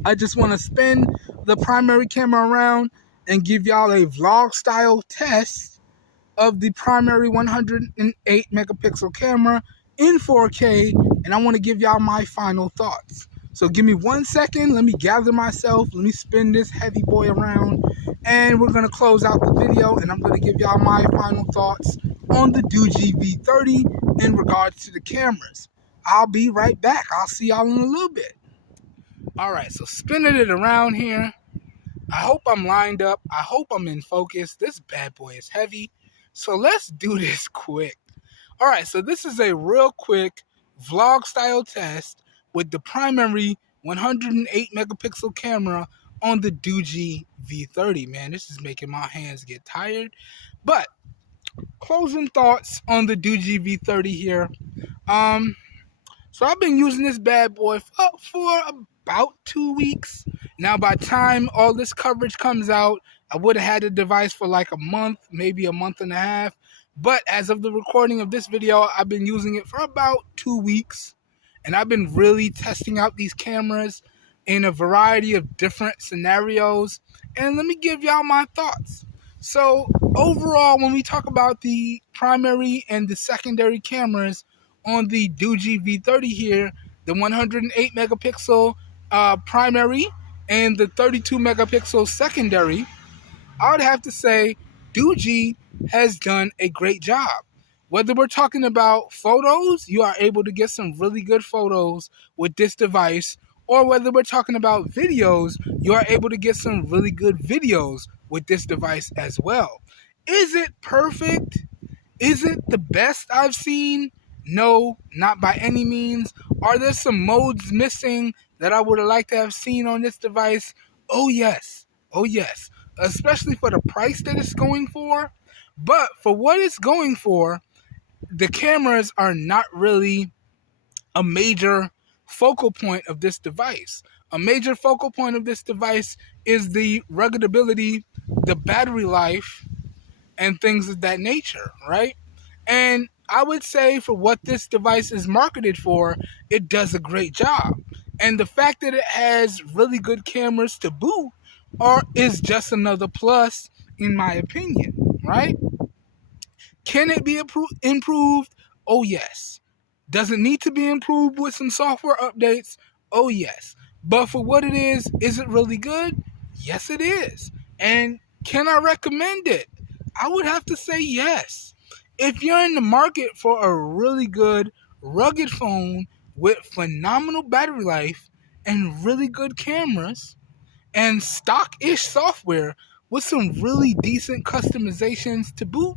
I just want to spin the primary camera around and give y'all a vlog style test of the primary 108 megapixel camera in 4K, and I want to give y'all my final thoughts. So give me 1 second, let me gather myself, let me spin this heavy boy around, and we're going to close out the video, and I'm going to give y'all my final thoughts on the Doogee V30 in regards to the cameras. I'll be right back. I'll see y'all in a little bit. All right, so spinning it around here. I hope I'm lined up. I hope I'm in focus. This bad boy is heavy, so let's do this quick. All right, so this is a real quick vlog style test with the primary 108 megapixel camera on the Doogee V30. Man, this is making my hands get tired. But closing thoughts on the Doogee V30 here. So I've been using this bad boy for about 2 weeks. Now, by the time all this coverage comes out, I would have had the device for like a month, maybe a month and a half. But as of the recording of this video, I've been using it for about 2 weeks. And I've been really testing out these cameras in a variety of different scenarios, and let me give y'all my thoughts. So overall, when we talk about the primary and the secondary cameras on the Doogee V30 here, the 108 megapixel primary and the 32 megapixel secondary, I would have to say Doogee has done a great job. Whether we're talking about photos, you are able to get some really good photos with this device, or whether we're talking about videos, you are able to get some really good videos with this device as well. Is it perfect? Is it the best I've seen? No, not by any means. Are there some modes missing that I would have liked to have seen on this device? Oh, yes. Oh, yes. Especially for the price that it's going for. But for what it's going for, the cameras are not really a major focal point of this device. A major focal point of this device is the ruggedability, the battery life, and things of that nature, right? And I would say for what this device is marketed for, it does a great job. And the fact that it has really good cameras to boot is just another plus, in my opinion, right? Can it be improved? Oh, yes. Does it need to be improved with some software updates? Oh, yes. But for what it is it really good? Yes, it is. And can I recommend it? I would have to say yes. If you're in the market for a really good, rugged phone with phenomenal battery life and really good cameras and stock-ish software with some really decent customizations to boot,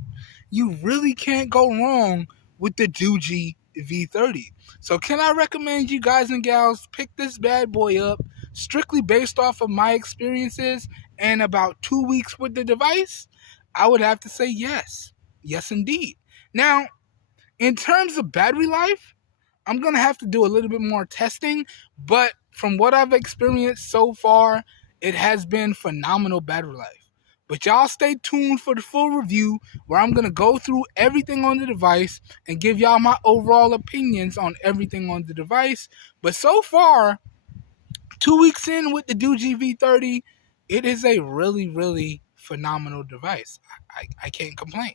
you really can't go wrong with the Doogee V30. So can I recommend you guys and gals pick this bad boy up strictly based off of my experiences and about 2 weeks with the device? I would have to say yes. Yes, indeed. Now, in terms of battery life, I'm going to have to do a little bit more testing, but from what I've experienced so far, it has been phenomenal battery life. But y'all stay tuned for the full review where I'm going to go through everything on the device and give y'all my overall opinions on everything on the device. But so far, 2 weeks in with the Doogee V30, it is a really, really phenomenal device. I can't complain.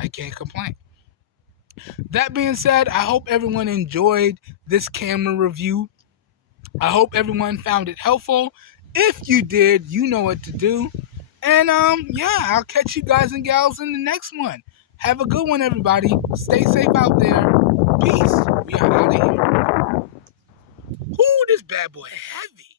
I can't complain. That being said, I hope everyone enjoyed this camera review. I hope everyone found it helpful. If you did, you know what to do. And yeah, I'll catch you guys and gals in the next one. Have a good one, everybody. Stay safe out there. Peace. We are out of here. Ooh, this bad boy heavy.